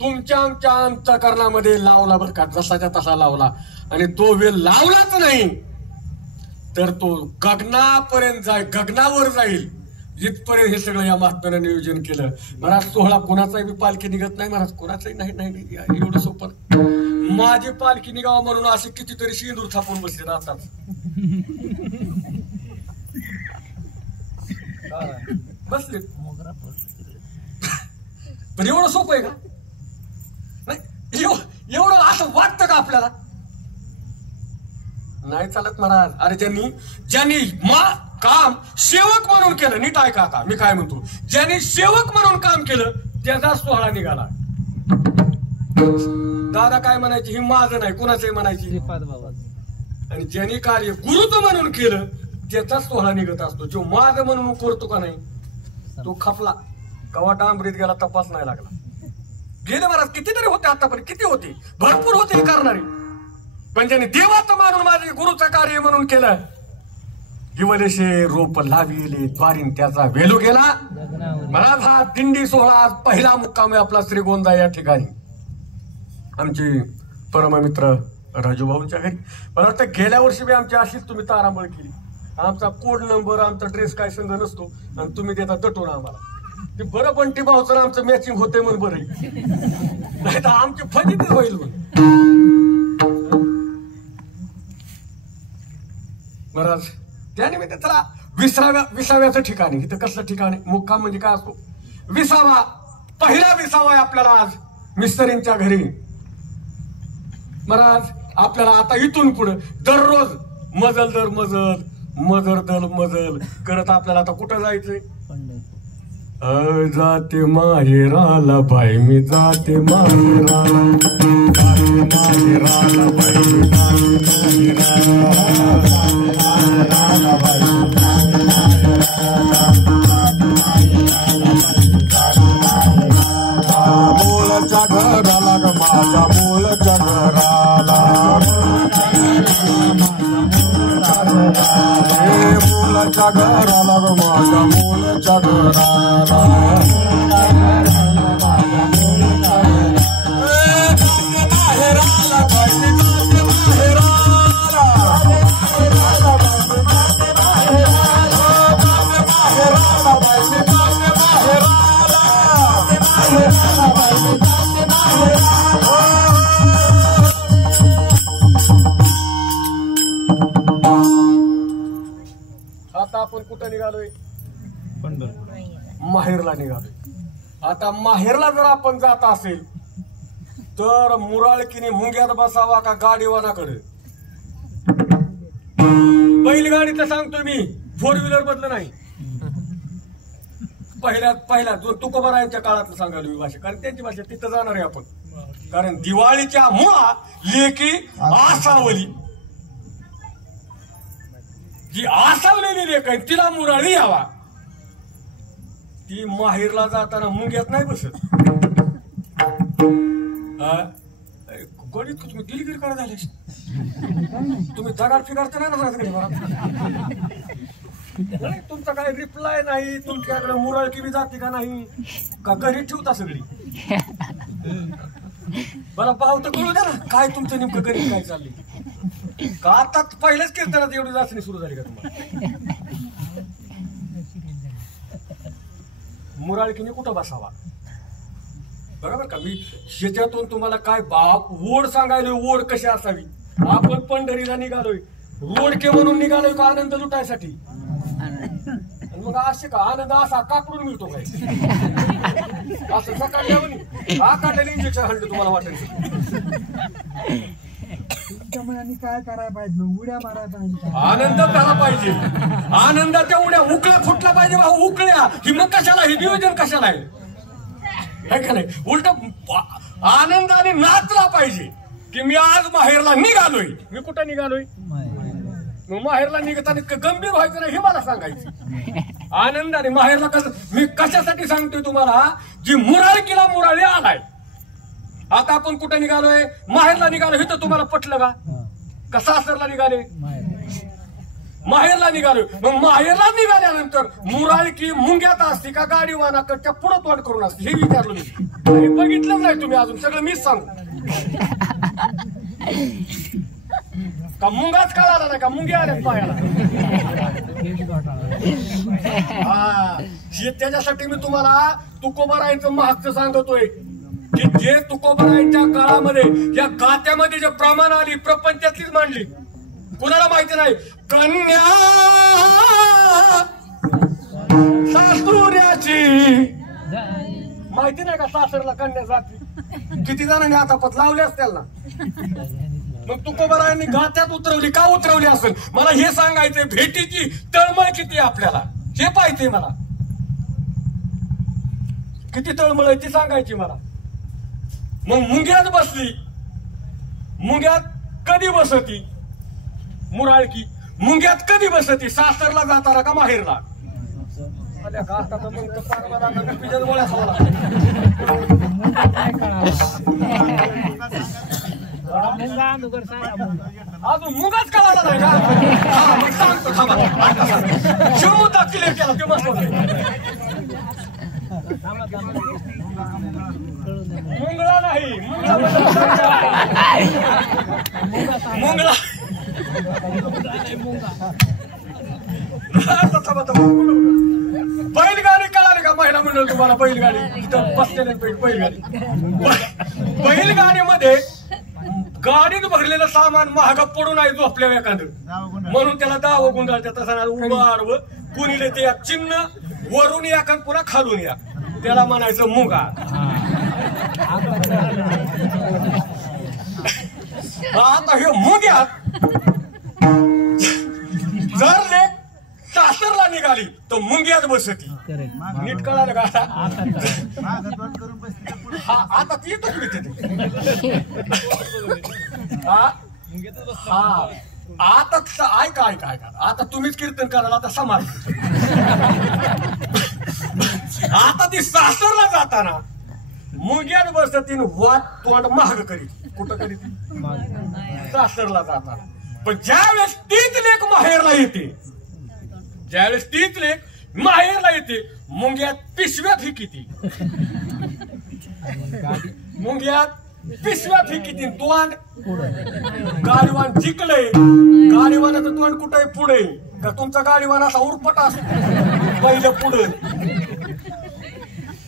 तुमच्या आमच्या अंतःकरणामध्ये लावला बर का, जसाच्या तसा लावला. आणि तो वेल लावलाच नाही तर तो गगनापर्यंत गगनावर जाईल. जिथपर्यंत हे सगळं या महात्म्यानं नियोजन केलं. महाराज सोहळा कोणाचाही बी पालखी निघत नाही महाराज, कोणाचाही नाही एवढं सोपं. माझी पालखी निघावं म्हणून असे कितीतरी शेंदूर थापून बसले राहतात. बसले पण एवढं सोपं आहे का? नाही, एवढं असं वाटतं का आपल्याला? नाही चालत महाराज. अरे ज्यांनी काम सेवक म्हणून केलं, नीट ऐका आता मी काय म्हणतो, ज्यांनी सेवक म्हणून काम केलं त्याचा सोहळा निघाला. दादा काय म्हणायची, ही माझं नाही कुणाचंही म्हणायची. आणि ज्यांनी कार्य गुरुचं म्हणून केलं त्याचा सोहळा निघत असतो. जो माझं म्हणून करतो का नाही तो खपला, कवा डांबरीत गेला तपास नाही लागला. गेले महाराज कितीतरी होते आतापर्यंत, किती होते, भरपूर होते करणारी. पण ज्यांनी देवाचं मानून माझे गुरुचं कार्य म्हणून केलं, हिवलेशे रोप लाविले द्वारीन त्याचा वेलू गेला. महाराज हा दिंडी सोहळा आज पहिला मुक्काम आहे आपला श्रीगोंदा या ठिकाणी. आमचे परममित्र राजूभाऊंच्या घरी. मला वाटतं गेल्या वर्षी बी आमची अशीच तुम्ही तारांबळ केली. आमचा कोड नंबर आमचा ड्रेस काय संघ नसतो आणि तुम्ही देता तटून आम्हाला. ते बरं बंटी भाऊचं आमचं मॅचिंग होते म्हणून बरं, नाही तर आमची फजिती होईल महाराज. त्यानिमित्त चला 20व्याचं ठिकाणी, इथं कसलं ठिकाण आहे, मुक्काम म्हणजे काय असतो, 20वा पहिला 20वा आहे आपल्याला आज मिस्टरींच्या घरी. महाराज आपल्याला आता इथून पुढे दररोज मजल दर मजल मजर दर मजल करत आपल्याला आता कुठं जायचंय. जाते माहेराला बाई मी जाते माहेराला, माहेराला बाई मी जाते माहेराला बाई. मूळच्या घराला ग माझ्या मूळच्या घराला, मूळच्या घराला ग माझ्या मूळच्या घराला. आता आपण कुठं निघालोय, माहेरला निघालोय. आता माहेरला जर आपण जात असेल तर मुराळकीने मुंग्यात बसावा का गाडीवानाकडे. बैलगाडी तर सांगतोय मी, 4 व्हीलर बदल नाही. पहिल्या जो तुकोबारायांच्या काळातलं सांगायला मी भाषा, कारण त्यांची भाषा तिथं जाणार आहे आपण. कारण दिवाळीच्या मुळा लेकी आसावली, जी आसावलेली लेख आहे तिला मुराळी यावा. ती माहेरला जाताना मुंग्यात नाही बसत. गडीत तुम्ही दिलगिरी करा झाले, तुम्ही दगाड फिगाडता नाही ना घरात. तुमचा काय रिप्लाय नाही, तुमच्याकडे मुराळकी बी जाते का नाही का घरी ठेवता सगळी. मला पाहू तर कळू द्या ना काय तुमचं नेमकं घरी काय चाललंय का. आता पहिल्याच कीर्तनात एवढी चाचणी सुरू झाली का तुम्हाला. मुराळकीने कुठं बसावा, बरोबर का. मी शेतातून तुम्हाला काय ओढ सांगायलोय, ओढ कशी असावी. आपण पंढरीला निघालोय, रोडके म्हणून निघालोय का आनंद लुटायसाठी. मग असे का आनंद असा काकडून मिळतो काय, असं सकाळी हा काढलेलं इंजेक्शन हल्लं तुम्हाला वाटेल. काय करायला पाहिजे, उड्या मारायला पाहिजे, आनंद झाला पाहिजे. आनंदाच्या उड्या उकळ्या फुटला पाहिजे. उकळ्या ही मग कशाला, हे नियोजन कशाला आहे का नाही. उलट आनंदाने नाचला पाहिजे की मी आज माहेरला निघालोय. मी कुठं निघालोय, मग माहेरला निघताना गंभीर व्हायचं नाही हे मला सांगायचं. आनंदाने माहेरला कसं, मी कशासाठी सांगतोय तुम्हाला, जी मुराळकीला मुराळी आलाय. आता आपण कुठे निघालोय, माहेरला निघालो. हे तर तुम्हाला पटलं का सासरला निघाले, माहेरला निघालोय. मग माहेरला निघाल्यानंतर मुराळकी मुंग्यात असते का गाडीवानाकडच्या पुढं तोंड करून असते हे विचारलं मी. हे बघितलंच नाही तुम्ही अजून, सगळं मीच सांगू का. मुंगाच कळाला नाही का, मुंग्या आल्यात पायाला. त्याच्यासाठी मी तुम्हाला तुकोबारायांचं मागचं सांगतोय की जे तुकोबारायांच्या काळामध्ये या गात्यामध्ये जे प्रमाण आली प्रपंचातलीच मांडली. कुणाला माहिती नाही, कन्या सासुऱ्याची माहिती नाही का सासरला कन्या जाती किती जणांनी आता पत लावले असतील ना. मग तुकोबारायांनी गात्यात उतरवली का उतरवली असेल मला हे सांगायचंय. भेटीची तळमळ किती आपल्याला हे पाहिजे मला. किती तळमळ आहे ती सांगायची मला. मग मुंग्यात बसली. मुंग्यात कधी बसती मुराळकी. मुंग्यात कधी बसती सासरला जाताना का माहेरला. अरे का आता तर मग पिजन गोळ्या खावा अजून मुगाच कळाला नाही का. मग सांगतो थांबा शिवमुद्दा क्लिअर केला ते मस्त मुंगळा नाही मुंगळा बैलगाडी कळाली का महिला मंडळ तुम्हाला. बैलगाडी इथं बसलेले बैलगाडी. बैलगाडीमध्ये गाडीत भरलेलं सामान महाग पडून आहे झोपल्या एखादं म्हणून त्याला दाव गुंडाळच्या तसा उभं आडवं कुणीले ते चिन्ह वरून या का पुन्हा खालून या त्याला म्हणायचं मुंगा. आता हे मुंग्यात जर लेक सासरला निघाली तर मुंग्यात बसती. नीट कळालं का. आता ती येतो आता ऐका ऐका ऐका आता तुम्हीच कीर्तन कराल आता समाज. आता ती सासरला जाताना मुंग्यात बसतीन वाट तोंड महाग करीत. कुठं करीत सासरला जाताना. पण ज्यावेळेस तीच लेख माहेरला येते ज्यावेळेस तीच लेख माहेरला येते मुंग्यात पिशव्या फिकिती. मुंग्यात पिशव्या फिकिती. तोंड गाडीवान जिंकलंय. गाडीवानाचं तोंड कुठे पुढे का तुमचा गाडीवान असा उरपट असतो पहिलं पुढे.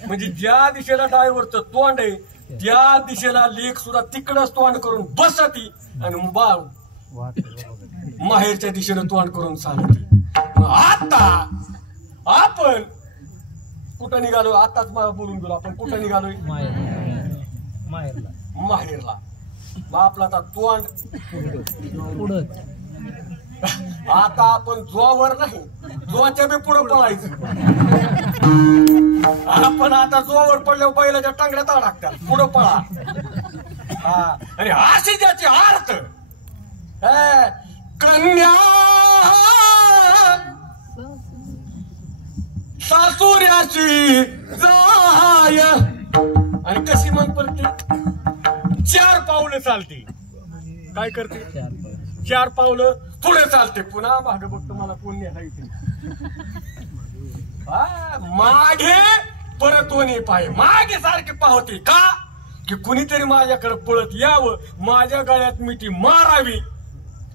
म्हणजे ज्या दिशेला ड्रायव्हरचं तोंड आहे त्या दिशेला लेख सुद्धा तिकडच तोंड करून बसती आणि माहेरच्या दिशेनं तोंड करून चालती. आता आपण कुठं निघालो आताच मला बोलून गेलो आपण कुठं निघालोय माहेरला. मग आपला आता तोंड आता आपण जोवर नाही जोच्या बी पुढे पळायचं. आपण आता जोवर पडल्यावर बैलाच्या टांगड्यात अडकतात पुढे पळा. आणि अशी ज्याची अर्थ कन्या सासुऱ्याची जाय. आणि कशी मग पडते 4 पावलं चालते. काय करते 4 पावलं पुढे चालते. पुन्हा मागे बघतो मला कोण न्यायचे मागे परत दोन्ही पाय मागे सारखे पाहते का की कुणीतरी माझ्याकडे पळत यावं माझ्या गळ्यात मिठी मारावी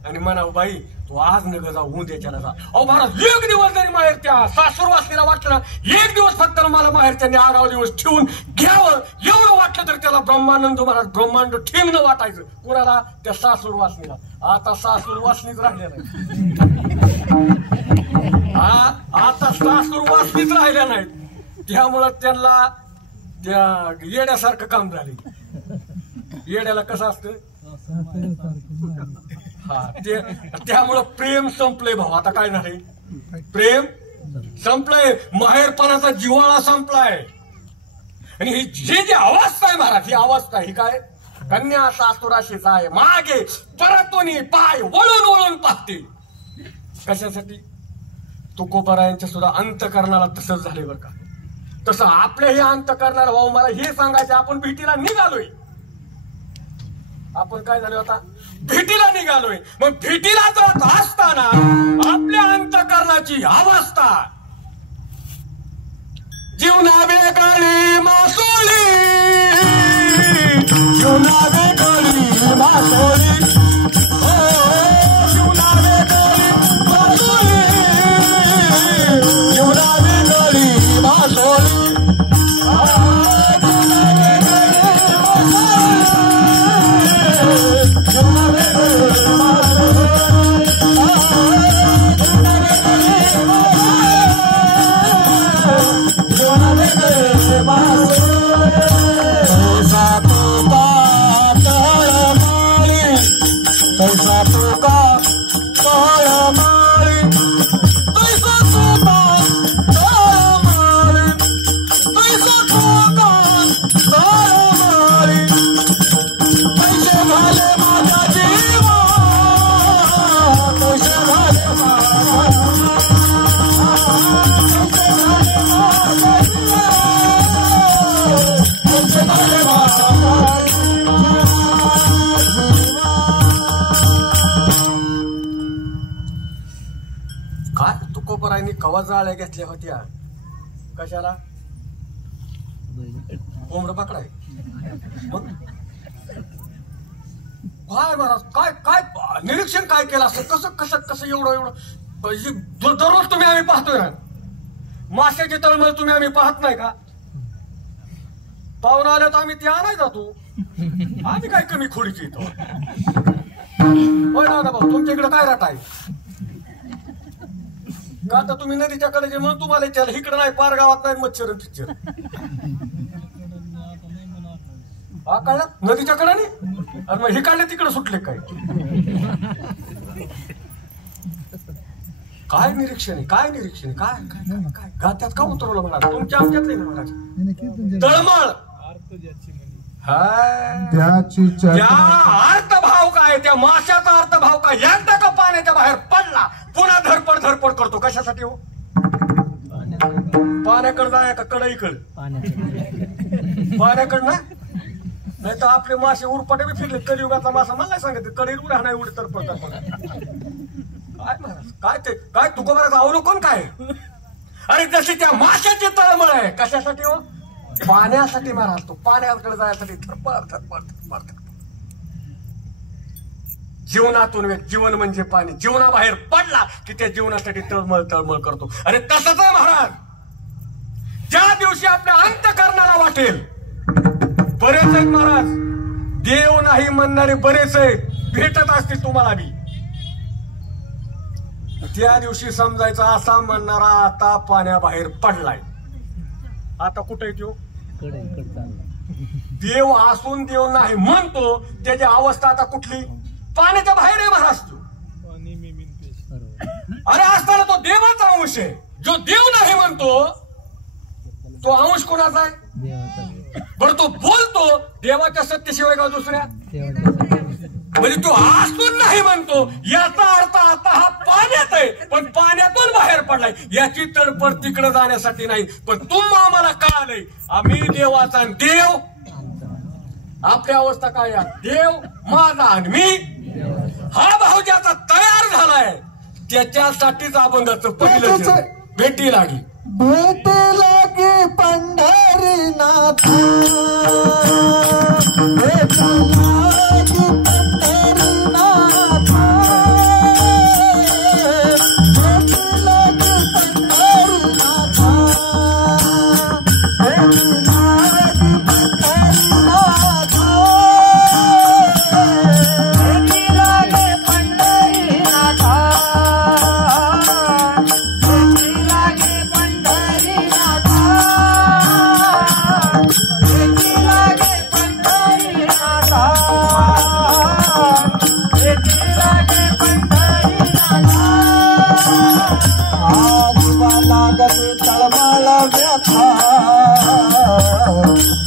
आणि म्हणावं बाई तू आज नग जा उद्याच्याला जा. अहो महाराज एक दिवस जरी माहेर त्या सासूर वासनीला वाटलं ना एक दिवस फक्त मला माहेरच्या 11 दिवस ठेवून घ्यावं एवढं वाटलं तर त्याला ब्रह्मानंद महाराज ब्रह्मांड ठेवणं वाटायचं. कोणाला त्या सासूर वासनीला. आता सासूर वासनीच राहिल्या नाही. आता सासूर वासनीच राहिल्या नाहीत. त्यामुळं त्यांना त्या येड्यासारखं काम झाले. येड्याला कसं असतं त्यामुळं प्रेम संपलंय भाऊ. आता काय नाही प्रेम संपलंय. माहेरपणाचा जिव्हाळा संपलाय. आणि ही जी अवस्था आहे महाराज ही अवस्था ही काय कन्या सासुराशीच आहे. मागे परतोनी पाय वळून वळून पाहते. कशासाठी तुकोबारायांच्या सुद्धा अंतकरणाला तसंच झाले बरं का. तसं आपल्याही अंतकरणाला भाऊ मला हे सांगायचं आपण भेटीला निघालोय. आपण काय झालं आता भेटीला निघालोय. मग भेटीला जात असताना आपल्या अंतकरणाची अवस्था जीवना वेगळी मासोळी जीवना वेगळी मासोळी जीवना वेगळी मासोळी जीवना वेगळी मासोळी Bye. चाळ्या घेतल्या होत्या कशाला? कोंबड पकडाय. मग काय महाराज काय काय निरीक्षण काय केलं असतं? कसं कसं कसं एवढं दररोज तुम्ही आम्ही पाहतोय ना माशाची तळमळ तुम्ही आम्ही पाहत नाही का? पाहुणा आल्या तर आम्ही ते आणाय जातो. आम्ही काय कमी खोडीची इथं. होय दादा भाऊ तुमच्या इकडे काय राहत आहे का? आता तुम्ही नदीच्या कडेचे म्हणून तुम्हाला विचारलं. इकडे नाही पार गावात नाही मच्छर पिक्चर. हा कळलं नदीच्या कडे नाही आणि मग हे काढले तिकडे सुटले काय? काय निरीक्षण आहे काय निरीक्षण आहे काय काय काय गात्यात का उतरवलं मला तुमच्या आमच्यात नाही ना मला तळमळ त्या अर्थभाव काय त्या माशाचा अर्थभाव काय एकदा का पाण्याच्या बाहेर पडला पुन्हा धरपड धरपड करतो कशासाठी हो? पाण्याकडे जाय का कडईकडे? पाण्याकडे ना नाही तर आपले मासे उरपाटे बी फिरले. कलियुगातला मासा मला नाही सांगत कडई उड्या नाही उडी तर पडतात. काय महाराज काय ते काय तुकोबाराचं अवलोकन काय? अरे जशी त्या माशाची तळमळ आहे कशासाठी हो? पाण्यासाठी महाराज. तो पाण्याकडे जायसाठी जीवनातून जीवन म्हणजे पाणी. जीवनाबाहेर पडला की त्या जीवनासाठी तळमळ तळमळ करतो. अरे तसंच आहे महाराज. ज्या दिवशी आपल्या अंतःकरणाला वाटेल बरेच आहेत महाराज देव नाही म्हणणारे बरेच आहेत भेटत असतील तुम्हाला बी. त्या दिवशी समजायचा असा म्हणणारा आता पाण्याबाहेर पडलाय. आता कुठे येतो देव असून देव नाही म्हणतो त्याची अवस्था आता कुठली? पाण्याच्या बाहेर आहे महाराज तू. अरे असताना तो देवाचा अंश आहे. जो देव नाही म्हणतो तो अंश कोणाचा आहे? बरं तो बोलतो देवाच्या सत्तेशिवाय का दुसऱ्या? म्हणजे तो असून नाही म्हणतो याचा अर्थ आता हा पाण्यात आहे पण पाण्यातून बाहेर पडलाय. याची तडपड तिकडे जाण्यासाठी नाही पण आम्हाला कळालंय आम्ही देवाचा देव. आपली अवस्था काय आहे? देव माझा आणि मी. हा भाव ज्याचा तयार झालाय त्याच्यासाठीच अभंगाचं पहिलं भेटी लागी. भेटी लागी पंढरीनाथ भेटी लागी पंढरीनाथ भेटी लागी पंढरीनाथ भेटी लागी पंढरीनाथ भेटी लागी पंढरीनाथ भेटी लागी पंढरीनाथ भेटी लागी पंढरीनाथ भेटी लागी पंढरीनाथ जीवा लागत तळमळ व्यथा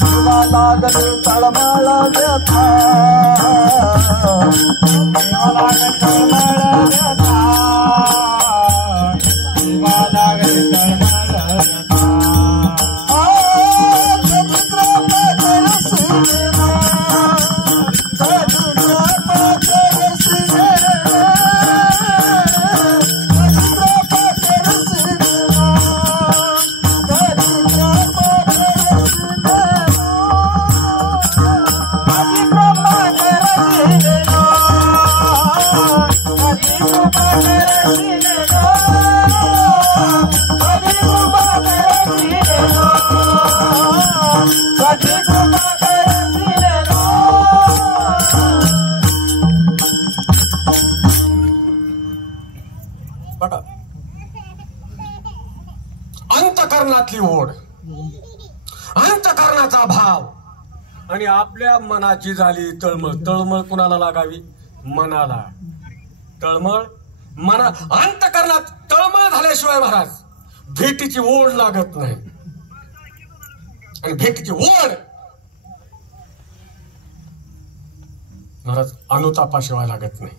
जीवा लागत तळमळ व्यथा जीवा लागत तळमळ व्यथा जीवा लागत तळमळ व्यथा अंतःकरणातली ओढ अंतःकरणाचा भाव आणि आपल्या मनाची झाली तळमळ. तळमळ कुणाला लागावी? मनाला. तळमळ मना अंतःकरणात तळमळ झाल्याशिवाय महाराज भेटीची ओढ लागत नाही. आणि भेटीची ओढ महाराज अनुतापाशिवाय लागत नाही.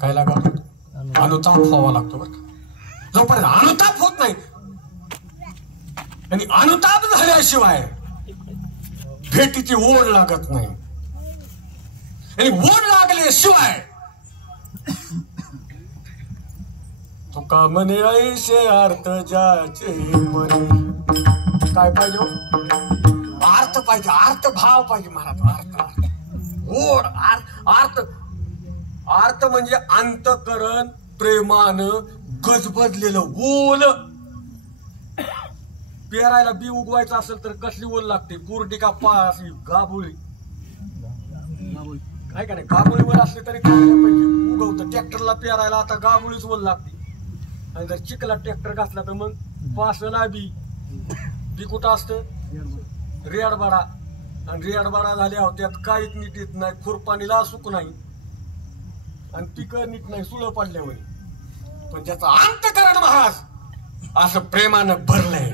काय लागत? अनुताप व्हावा लागतो बरं का. जोपर्यंत अनुताप होत नाही आणि अनुताप झाल्याशिवाय भेटीची ओढ लागत नाही. आणि ओढ लागल्याशिवाय तो कामने ऐसे अर्थ ज्याचे मने. काय पाहिजे हो? अर्थ पाहिजे, अर्थ भाव पाहिजे महाराज. अर्थ गोड अर्थ. अर्थ म्हणजे अंतकरण प्रेमानं गजबजलेलं ओल. पेरायला बी उगवायचं असेल तर कसली ओल लागते? कुरटी का अशी गाबुळी काय का नाही? गाबुळीवर असली तरी पैकी उगवतं. ट्रॅक्टरला पेरायला आता गाबुळीच ओल लागते. आणि जर चिखला ट्रॅक्टर घातला तर मग पासला बी कुठं असतं? रेडबाडा. आणि रेडबाडा झाल्यावर त्यात काहीच नीट येत नाही. खुरपाणीला सुक नाही आणि पिकं नीट नाही, सुळं पडल्यावर. पण त्याचं अंतकरण महाराज असं प्रेमानं भरलंय.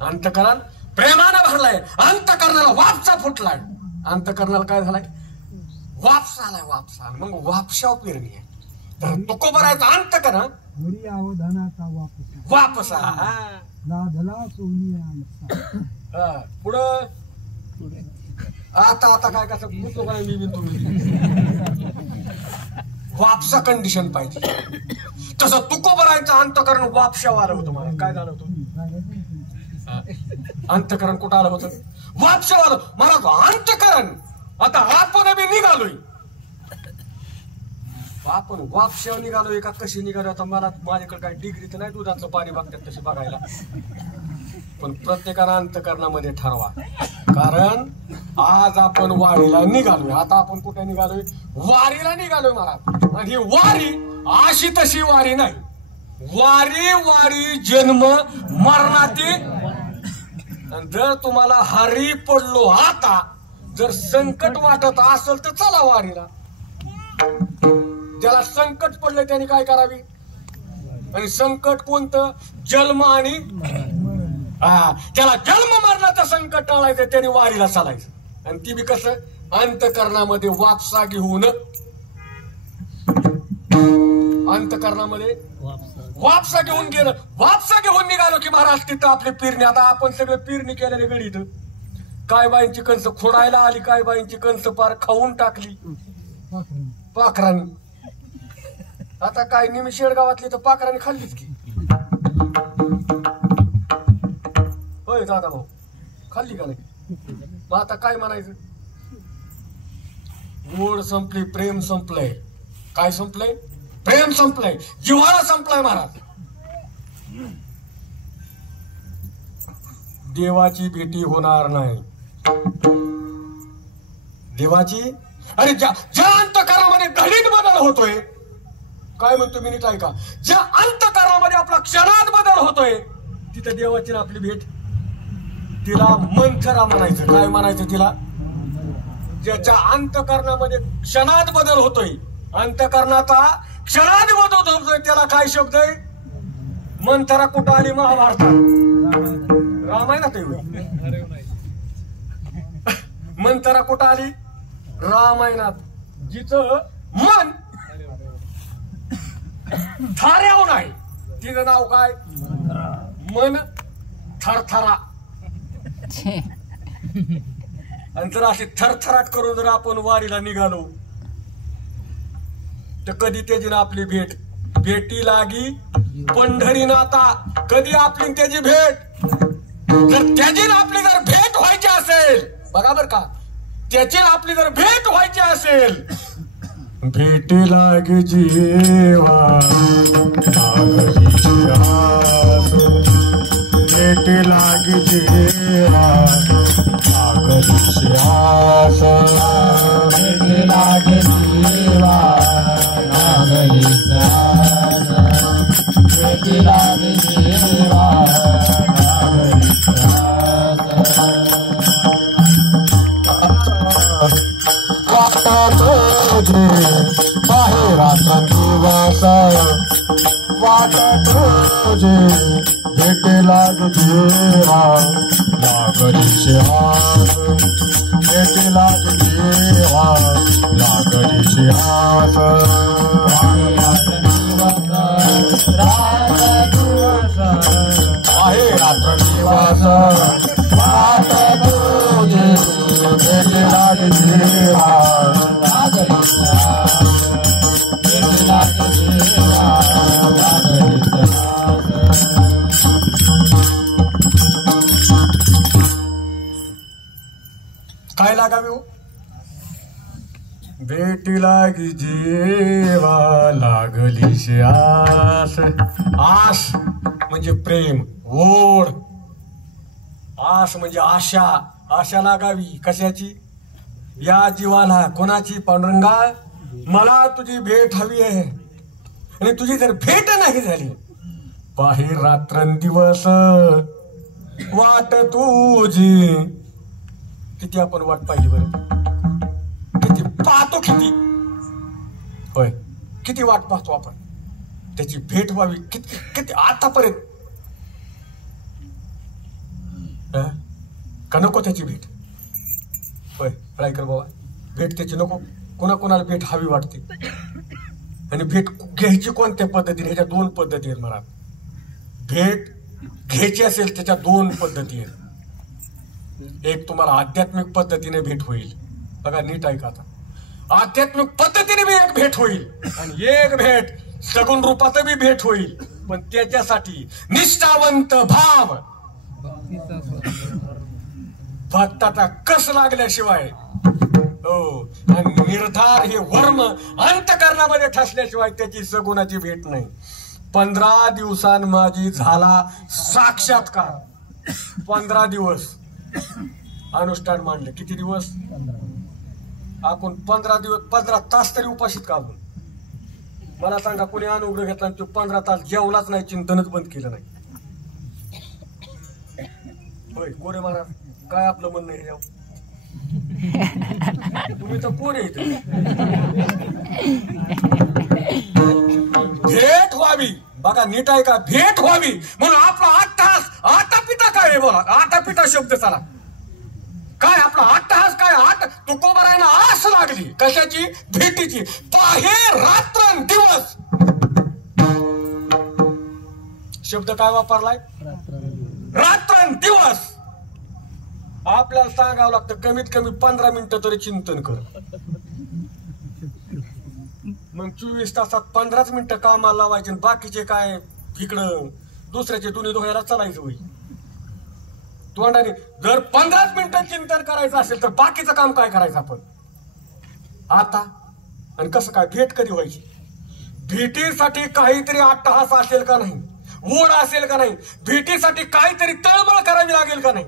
अंतकरण प्रेमानं भरलंय. अंतकरणाला वापसा फुटलाय. अंतकरणाला काय झालाय? वापसा आलाय. वापसा. मग वापशाव पेरणी आहे. तर तुकोबरायचा अंतकरण घरी अवधानाचा वापसा. लाधला सोनिया. पुढं आता काय कसं कुठं काय मी तुम्ही वापसा कंडिशन पाहिजे. तसं तुकोबरायचं अंतकरण वापशाव आलं होतं. मला काय झालं होतं? अंतकरण कुठं आलं होतं? वापशाव आलं. मला अंतकरण. आता आपण बी निघालोय. आपण वापशाव निघालोय का कशी निघालो? आता मला माझ्याकडे काही डिग्री तर नाही दुधातलं पाणी बघतात तशी बघायला. पण प्रत्येकानं अंतकरणामध्ये ठरवा. कारण आज आपण वारीला निघालोय. आता आपण कुठे निघालोय? वारीला निघालोय महाराज. आणि ही वारी अशी तशी वारी नाही. वारी जन्म मरणाची. जर तुम्हाला हरी पडलो आता, जर संकट वाटत असेल तर चला वारीला. ज्याला संकट पडलं त्याने काय करावी? आणि संकट कोणतं? जन्म आणि त्याला जन्म मरणाचं संकट टाळायचं त्याने वारीला चालायचं. आणि ती बी कसं? अंतकरणामध्ये वापसा घेऊन. अंतकरणामध्ये वापसा घेऊन गेलं. वापसा घेऊन निघालो की महाराज तिथं आपली पेरणी. आता आपण सगळं पेरणी केलेले गडीत. काय बाईंची कणसं खोडायला आली, काय बाईंची कणसं पार खाऊन टाकली पाखरांनी. आता काय निमी शेडगावातली तर पाखरांनी खाल्लीच की. होय दादा भाऊ, खाल्ली का नाही? मग आता काय म्हणायचं? ओढ संपली, प्रेम संपलंय. काय संपलंय? प्रेम संपलंय. जिव्हाळा संपलाय महाराज. देवाची भेटी होणार नाही. देवाची अरे ज्या अंतकरणामध्ये घडीत बदल होतोय. काय म्हणतो मी नीट ऐका. ज्या अंतकरणामध्ये आपला क्षणात बदल होतोय तिथं देवाची ना आपली भेट. तिला मंथरा म्हणायचं. काय म्हणायचं तिला? ज्याच्या अंतकरणामध्ये क्षणात बदल होतोय, अंतकरणाचा क्षणात बदल होतोय, त्याला काय शब्द आहे? मंथरा. कुठं आली? महाभारतात, रामायणात. मंथरा कुठं आली? रामायणात. जिचं मन थाऱ्यावर नाही तिचं नाव काय? मन थरथरा. आणि जर अशी थरथराट करून जर आपण वारीला निघालो तर कधी त्याची ना आपली भेटी लागी पंढरीनाथा. कधी आपली त्याची भेट. जर त्याची आपली जर भेट व्हायची असेल, बरोबर का? त्याची आपली जर भेट व्हायची असेल, भेटी लागे जीवा भेटी लागे जीवा भेटी लागे जीवा भेटी लागे जीवा बाहेराचा दिवस वाटत तुझे भेटे लाग जेवा लागरीचे हात भेटे लाग जेवा लागरीचे हात बाहेराचा दिवस वाटत तुझे भेटे लाग जेवा लागरीचे हात भेटे लाग जेवा लागरीचे काय लागावी हो? भेटी लागी जेवा लागलीशी आस. आस म्हणजे प्रेम, ओढ. आस म्हणजे आशा. आशा लागावी कशाची? या जीवाला. कोणाची? पांडुरंगा, मला तुझी भेट हवी आहे. आणि तुझी जर भेट नाही झाली, बाहेर रात्रंदिवस वाट तुझी. किती आपण वाट पाहिली बरं? किती पाहतो, किती होय, किती वाट पाहतो आपण. त्याची भेट व्हावी किती किती आतापर्यंत. का नको त्याची भेट? होय रायकर बाबा, भेट त्याची नको. कोणाकोणाला भेट हवी वाटते. आणि भेट घ्यायची कोणत्या पद्धतीने? ह्याच्या दोन पद्धती आहेत मला. भेट घ्यायची असेल त्याच्या दोन पद्धती आहेत. एक तुम्हाला आध्यात्मिक पद्धतीने भेट होईल. बघा नीट ऐका आता. आध्यात्मिक पद्धतीने बी एक भेट होईल आणि एक भेट सगुण रूपात बी भेट होईल. पण त्याच्यासाठी निष्ठावंत भाव, भक्ताचा कस लागल्याशिवाय, हो, आणि निर्धार हे वर्म अंतकरणामध्ये ठसल्याशिवाय त्याची सगुणाची भेट नाही. 15 दिवसां माझी झाला साक्षात्कार. 15 दिवस अनुष्ठान मांडले. किती दिवस? आपण 15 दिवस 15 तास तरी उपाशीत का आपण? मला सांगा, कोणी अनुग्रह घेतला आणि तो 15 तास जेवलाच नाही, चिंतनच बंद केलं नाही? होय कोरे महाराज, काय आपलं म्हणणं आहे? तुम्ही तर कोण आहे? भेट व्हावी. बघा नीट आहे का? भेट व्हावी म्हणून आपला 8 तास आटापिटा काय आहे? बोला, आटापिटा शब्द चला काय आपला 8 तास काय? 8 तुकोबारायला आस लागली कशाची? भेटीची. बाहेर रात्रंदिवस शब्द काय वापरलाय? रात्रंदिवस. आपल्याला सांगावं लागतं कमीत कमी 15 मिनिटं तरी चिंतन कर. मग 24 तासात 15च मिनिटं कामाला लावायचे. बाकीचे काय इकडं दुसऱ्याचे दोन्ही धुवायला चालायचं होईल तोंडाने. जर 15च मिनिटं चिंतन करायचं असेल तर बाकीचं काम काय करायचं आपण आता? आणि कसं काय? भेट कधी व्हायची? भेटीसाठी काहीतरी अट्टहास असेल का नाही? ओढ असेल का नाही? भेटीसाठी काहीतरी तळमळ करावी लागेल का नाही?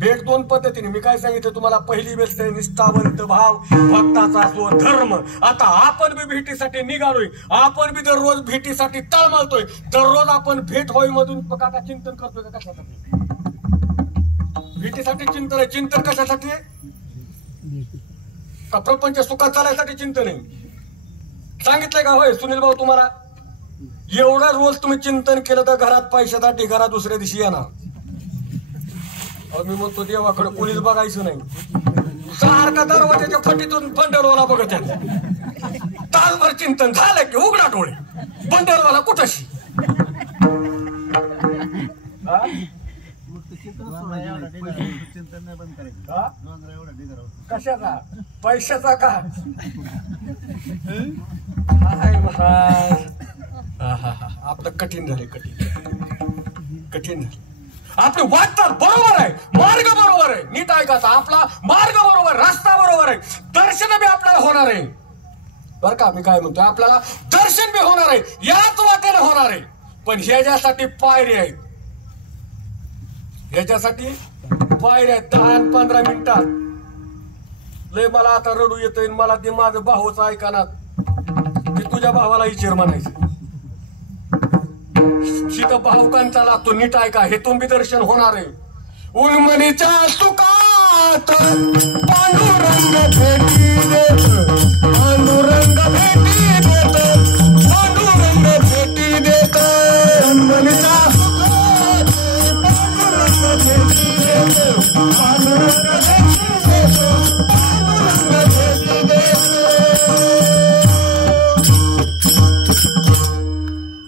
भेट दोन पद्धतीने. मी काय सांगितलं तुम्हाला? पहिली गोष्ट आहे निष्ठावंत भाव, भक्ताचा असो धर्म. आता आपण बी भेटीसाठी निघालोय. आपण बी दररोज भेटीसाठी तळमळतोय. दररोज आपण भेट होई मधून काका चिंतन करतोय का कशासाठी? भेटीसाठी चिंतन आहे. चिंतन कशासाठी आहे? का प्रपंच सुखात चालायसाठी चिंतन आहे? सांगितलंय का? होय सुनील भाऊ तुम्हाला. एवढा रोज तुम्ही चिंतन केलं तर घरात पैशाचा ढिगारा दुसऱ्या दिवशी येणार. मी म्हणतो देवाकडे कोणीच बघायचं नाही. सारखा दरवाजाच्या फटीतून बंडलवाला बघत आहे. तासभर चिंतन झालं की उघडा डोळे. बंडलवाला कुठाशी? कशाचा? पैशाचा का? आपलं कठीण झाले. कठीण झाले. आपले वाटतात बरोबर आहे, मार्ग बरोबर आहे. नीट ऐकायचा. आपला मार्ग बरोबर, रस्ता बरोबर आहे. दर्शन बी आपल्याला होणार आहे बर का? मी काय म्हणतोय, आपल्याला दर्शन बी होणार आहे, याच वाटेला होणार आहे. पण ह्याच्यासाठी पायऱ्या आहेत. ह्याच्यासाठी पायऱ्या आहेत. 10-15 मिनिटात लय मला आता रडू येतोय. मला ते माझं भाऊच ऐकणार. ते तुझ्या भावाला विचार म्हणायचं. शीत भाऊकांचा लागतो. नीट ऐका. हेतून बी दर्शन होणार आहे. उन्मनीच्या सुखात पांडुरंग भेटी देत. पांडुरंग भेटी देत. पांडुरंग भेटी देत. उन्मनीच्या सुखात पांडुरंग भेटी देत. पांडुरंग भेटी देत. पांडुरंग भेटी देत.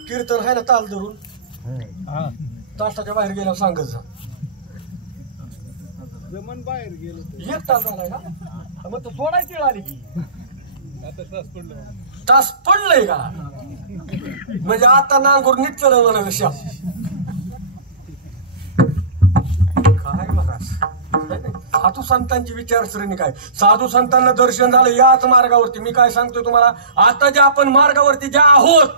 कीर्तन आहे ना ताल धरून. तासाच्या बाहेर गेल्यावर सांगत जा. जमन बाहेर गेलो एक तास झालाय ना. मग तो सोडायची वेळ आली की तास पडलंय का? म्हणजे आता नांगूर नीट चल म्हणा विषय काय बघा. साधू संतांची विचारसरणी काय? साधू संतांना दर्शन झालं याच मार्गावरती. मी काय सांगतोय तुम्हाला, आता ज्या आपण मार्गावरती ज्या आहोत,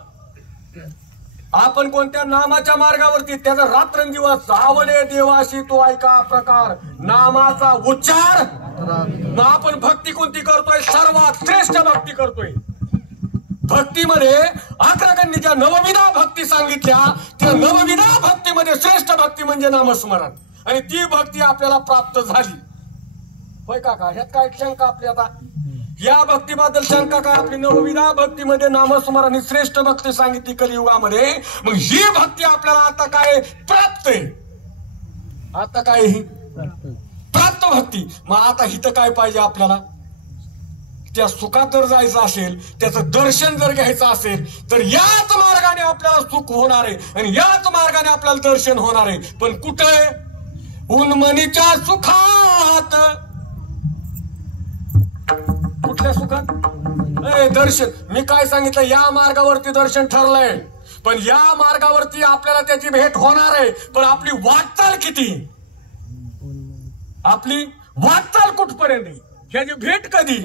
आपण कोणत्या नामाच्या मार्गावरती, त्याचा रात्रंदिवस आवडे देवाशी तो ऐका प्रकार नामाचा उच्चार. मग आपण भक्ती कोणती करतोय? सर्वात श्रेष्ठ भक्ती करतोय. भक्तीमध्ये 11 कन्नी ज्या नवविधा भक्ती सांगितल्या, त्या नवविधा भक्तीमध्ये श्रेष्ठ भक्ती म्हणजे नामस्मरण. आणि ती भक्ती आपल्याला प्राप्त झाली. होय काका? ह्यात काय शंका आपली? आता या भक्तीबद्दल शंका काय आपली? नवविधा भक्तीमध्ये नामस्मरण ही श्रेष्ठ भक्ती सांगितली कलियुगामध्ये. मग ही भक्ती आपल्याला आता काय प्राप्त आहे? आता काय ही प्राप्त भक्ती. मग आता हिथं काय पाहिजे आपल्याला? त्या सुखात जर जायचं असेल, त्याचं दर्शन जर घ्यायचं असेल, तर याच मार्गाने आपल्याला सुख होणार आहे आणि याच मार्गाने आपल्याला दर्शन होणार आहे. पण कुठे? उन्मनीच्या सुखात. कुठल्या सुखात? दर्शन. मी काय सांगितलं? या मार्गावरती दर्शन ठरलंय, पण या मार्गावरती आपल्याला त्याची भेट होणार आहे. पण आपली वाटचाल किती? आपली वाटचाल कुठपर्यंत? ह्याची भेट कधी?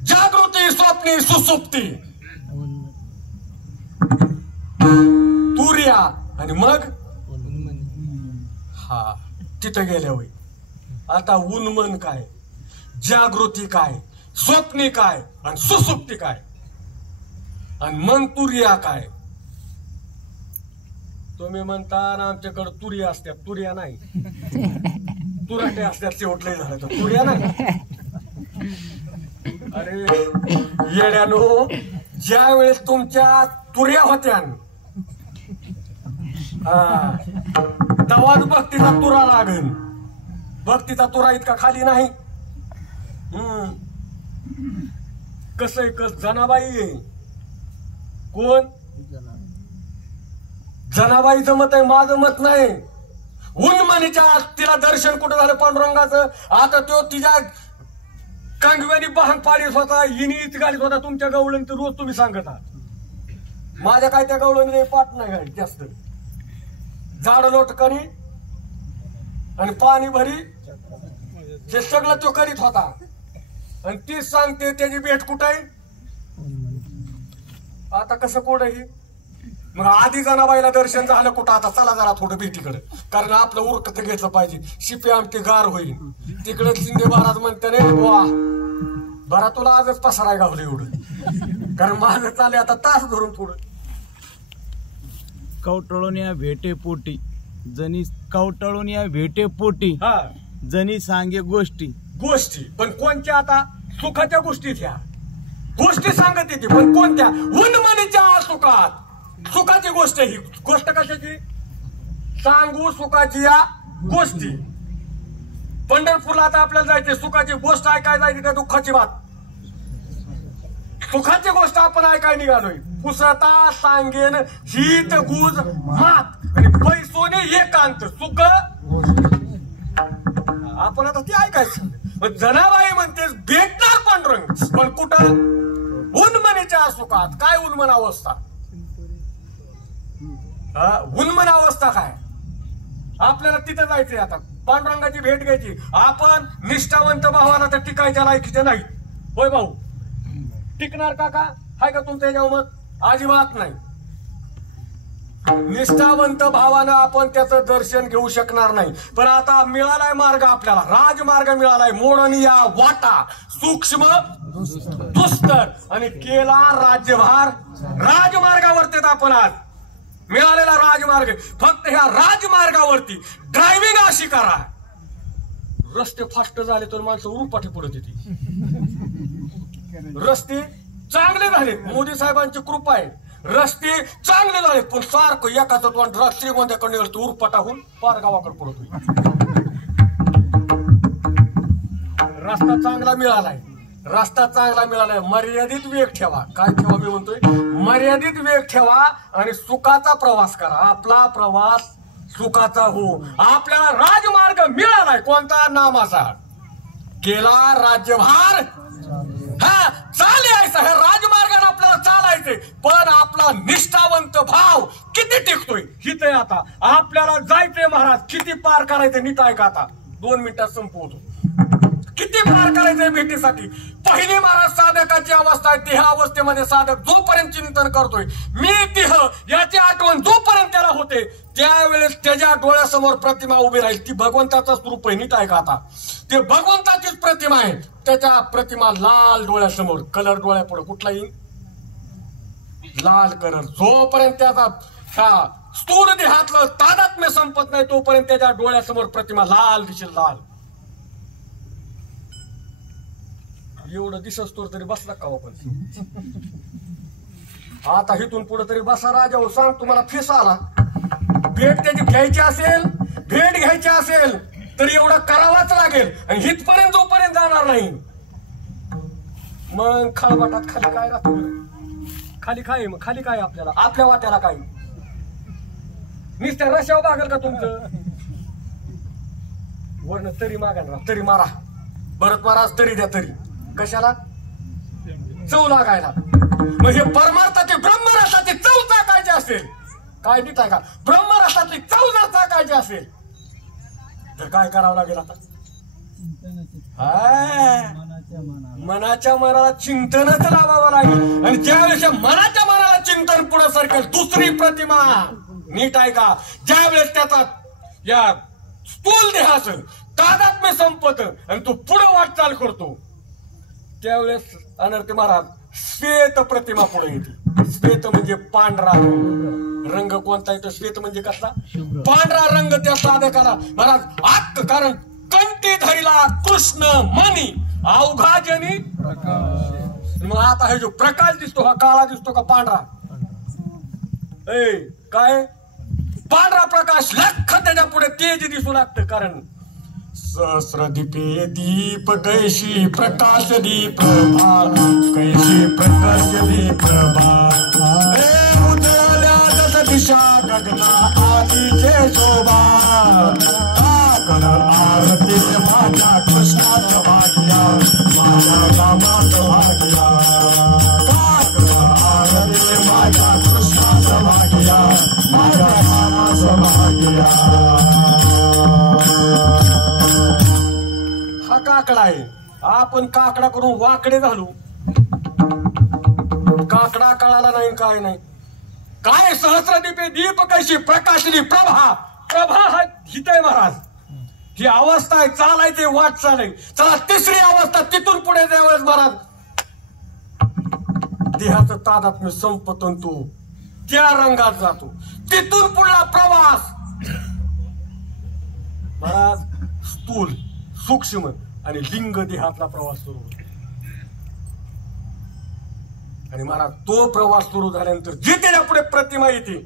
जागृती, स्वप्नी, सुसुप्ती, तुर्या आणि मग हा तिथं गेल्या होय. आता उन्मन काय, जागृती काय, स्वप्नी काय आणि सुसुप्ती काय आणि मग तुर्या काय? तुम्ही म्हणता ना आमच्याकडे तुर्या असतात. तुर्या नाही, तुराटे असतात. शेवटले झालं तर तुर्या नाही. अरे येड्यानो, ज्या वेळेस तुमच्या तुर्या होत्या तेव्हाच भक्तीचा तुरा लागेल. भक्तीचा तुरा इतका खाली नाही. कसं आहे? जनाबाई आहे. कोण? जनाबाईचं मत आहे, माझं मत नाही. उन्मनीच्या तिला दर्शन कुठं झालं पांडुरंगाचं? आता तो तिच्या कांगव्यानी बहान पाडीत होता, हिनीच गाडीत होता. तुमच्या गवळण तर रोज तुम्ही सांगत आहात. माझ्या काय त्या गवळणीने पाठ नाही गाडी जास्त. झाड लोटकरी आणि पाणी भरी हे सगळं तो करीत होता. आणि तीच सांगते त्याची भेट कुठं आहे? आता कसं कोण आहे? मग आधी जनाबाईला दर्शन झालं कुठं? आता चला जरा थोडं भेटीकडे, कारण आपलं उरकत घेतलं पाहिजे. शिपे आमटी गार होईल. तिकडे शिंदे महाराज म्हणते रे वा बरा तुला आजच पसाराय गावलं एवढं, कारण माझं चालले आता तास धरून पुढं. कवटाळून या भेटेपोटी जणी, कवटाळून या भेटेपोटी हा जणी सांगे गोष्टी. गोष्टी पण कोणत्या? आता सुखाच्या गोष्टी, ह्या गोष्टी सांगत येते, पण कोणत्या? उन्मनीच्या सुखात. सुखाची गोष्ट. ही गोष्ट कशाची सांगू? सुखाची या गोष्टी. पंढरपूरला आता आपल्याला जायचे, सुखाची गोष्ट ऐकाय जायची का दुःखाची बात? सुखाची गोष्ट आपण ऐकाय निघालोय. पुसता सांगेन हीत गुज मात आणि पैसोने एकांत सुख. आपण आता ते ऐकायचं. पण जनाबाई म्हणते भेटणार पांडुरंग, पण कुठं? उन्मनीच्या सुखात. काय उन्मन अवस्था? उन्मन अवस्था काय? आपल्याला तिथं जायचंय. आता पांडुरंगाची भेट घ्यायची. आपण निष्ठावंत भावाला तर टिकायच्या लायकीचे नाही. होय भाऊ? टिकणार काका? हाय का तुमचं याच्यावर मत? अजिबात नाही. निष्ठावंत भावानं आपण त्याचं दर्शन घेऊ शकणार नाही. पण आता मिळालाय मार्ग आपल्याला, राजमार्ग मिळालाय. मोडनिया वाटा सूक्ष्म दुस्तर आणि केला राज्यभार. राजमार्गावरती आपण आज मिळालेला राजमार्ग. फक्त ह्या राजमार्गावरती ड्रायव्हिंग अशी करा, रस्ते फास्ट झाले तर माणसं उरपाठी पडत येते. रस्ते चांगले झाले, मोदी साहेबांची कृपा आहे. रस्ते चांगले झाले, पण सारखं एकाच श्रीमंताकडे उरपाटाहून पार गावाकडे पडतोय. रस्ता चांगला मिळालाय, रस्ता चांगला मिळालाय. मर्यादित वेग ठेवा. काय ठेवा? मी म्हणतोय मर्यादित वेग ठेवा आणि सुखाचा प्रवास करा. आपला प्रवास सुखाचा हो. आपल्याला राजमार्ग मिळालाय. कोणता? नामाचा. केला राज्यभार. हा चालायचं, हे राजमार्गाने आपल्याला चालायचंय. पण आपला निष्ठावंत भाव किती टिकतोय हिथे. आता आपल्याला जायचंय महाराज, किती पार करायचं नीट ऐका. आता 2 मिनिटात संपवतो. किती भार करायचंय भेटीसाठी. पहिली महाराज साधकाची अवस्था आहे. देह अवस्थेमध्ये साधक जोपर्यंत चिंतन करतोय मी देह याची आठवण जोपर्यंत त्याला होते त्यावेळेस त्याच्या डोळ्यासमोर प्रतिमा उभी राहील. ती भगवंताचा स्वरूप आहे. नीट ऐका आता. ते भगवंताचीच प्रतिमा आहे. त्याच्या प्रतिमा लाल डोळ्यासमोर. कलर डोळ्यापुढे कुठला येईल? लाल कलर. जोपर्यंत त्याचा हा स्थूल देहातलं तादात्म्य संपत नाही तोपर्यंत त्याच्या डोळ्यासमोर प्रतिमा लाल दिसेल. लाल एवढं दिसतो तरी बसला का आपण? आता इथून पुढे तरी बसा राजा हो. सांग तुम्हाला फेस आला भेट त्याची घ्यायची असेल, भेट घ्यायची असेल तर एवढं करावाच लागेल. आणि हितपर्यंत जोपर्यंत जाणार नाही मग खाळबाटात खाली काय राहतो? खाली काय? मग खाली काय आपल्याला? आपल्या वाट्याला काय? नुसत्या रशावर मागेल का तुमचं? वर्ण तरी मागायला तरी मारा. भरत महाराज तरी द्या. तरी कशाला? चव लागायला. मग हे परमार्थाची ब्रह्मरसाची चव चाकायची असेल काय नीट आहे का? ब्रह्मरसातली चव जर चाकायची असेल तर काय करावं लागेल आता? मनाच्या मनाला चिंतनच लावावं लागेल. आणि ज्यावेळेस मनाच्या मनाला चिंतन पुढे सरकेल दुसरी प्रतिमा. नीट आहे का? ज्यावेळेस त्याचा या स्थूल देहाचं तादात्म्य संपत आणि तो पुढे वाटचाल करतो त्यावेळेस अनर्थ महाराज श्वेत प्रतिमा पुढे येते. श्वेत म्हणजे पांढरा रंग. कोणता येतो? श्वेत म्हणजे कसला? पांढरा रंग त्या साधकाला महाराज आत्म. कारण कंठी धरिला कृष्ण मनी अवघाजनी. मग आता हे जो प्रकाश दिसतो हा काळा दिसतो का पांढरा? काय पांढरा प्रकाश लख त्याच्या पुढे तेज दिसू लागतं. कारण सहस्र दीपे दीप कैशी प्रकाश दीप कैशी प्रकाश दीप उजळल्या दस दिशा गगना आदिचे शोभा. काकड आरती माझ्या कृष्णाच्या भाग्या माझ्या रामाच्या भाग्या. काकड आरती माझ्या कृष्णाच्या भाग्या माझ्या रामाच्या भाग्या. हा काकडा आहे. आपण काकडा करून वाकडे झालो. काकडा कळाला नाही काय नाही. काय सहस्रदीपे दीप कशी प्रकाशली प्रभा. प्रभा हा हित आहे महाराज. ही अवस्था आहे. चालायचे वाटचाल आहे. चला तिसरी अवस्था. तिथून पुढे त्यावेळेस महाराज देहाचं तादात्म्य संपतो तो त्या रंगात जातो. तिथून पुढला प्रवास महाराज स्थूल सूक्ष्म आणि लिंग देहातला प्रवास सुरू होतो. आणि महाराज तो प्रवास सुरू झाल्यानंतर जी त्याच्या पुढे प्रतिमा येते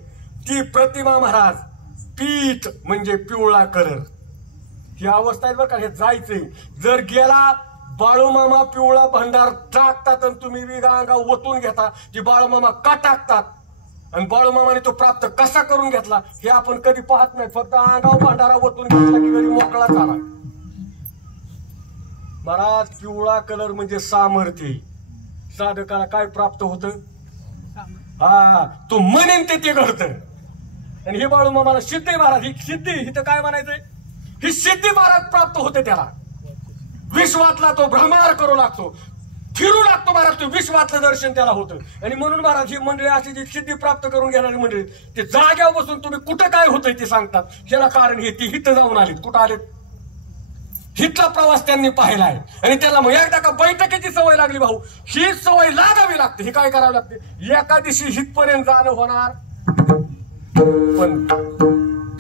ती प्रतिमा महाराज पीठ म्हणजे पिवळा कलर. ही अवस्था आहे बरं का. हे जायचंय. जर गेला बाळूमामा पिवळा भंडार टाकतात आणि तुम्ही अंगा ओतून घेता. ती बाळूमामा का टाकतात आणि बाळूमामाने तो प्राप्त कसा करून घेतला हे आपण कधी पाहत नाही. फक्त अंगाव भंडारा ओतून घेतला की घरी मोकळा झाला. महाराज पिवळा कलर म्हणजे सामर्थ्य. साधकाला काय प्राप्त होतं? हा तो म्हणेन ते घडतं. आणि हे बाळूमामाला सिद्धी महाराज. ही सिद्धी हिथं काय म्हणायचंय? ही सिद्धी महाराज प्राप्त होते त्याला. विश्वातला तो भ्रमण करू लागतो. फिरू लागतो महाराज. तो विश्वातलं दर्शन त्याला होतं. आणि म्हणून महाराज ही मंडळी अशी जी सिद्धी प्राप्त करून घेणारी मंडळी ते जाग्यावर बसून तुम्ही कुठं काय होतंय ते सांगतात. ह्याला कारण हे ती हिथं जाऊन आलीत. कुठं आलेत? हितला प्रवास त्यांनी पाहिलाय. आणि त्याला मग एकदा का बैठकीची सवय लागली भाऊ. ही सवय लागावी लागते. हे काय करावं लागते? एका दिवशी हितपर्यंत जाणं होणार पण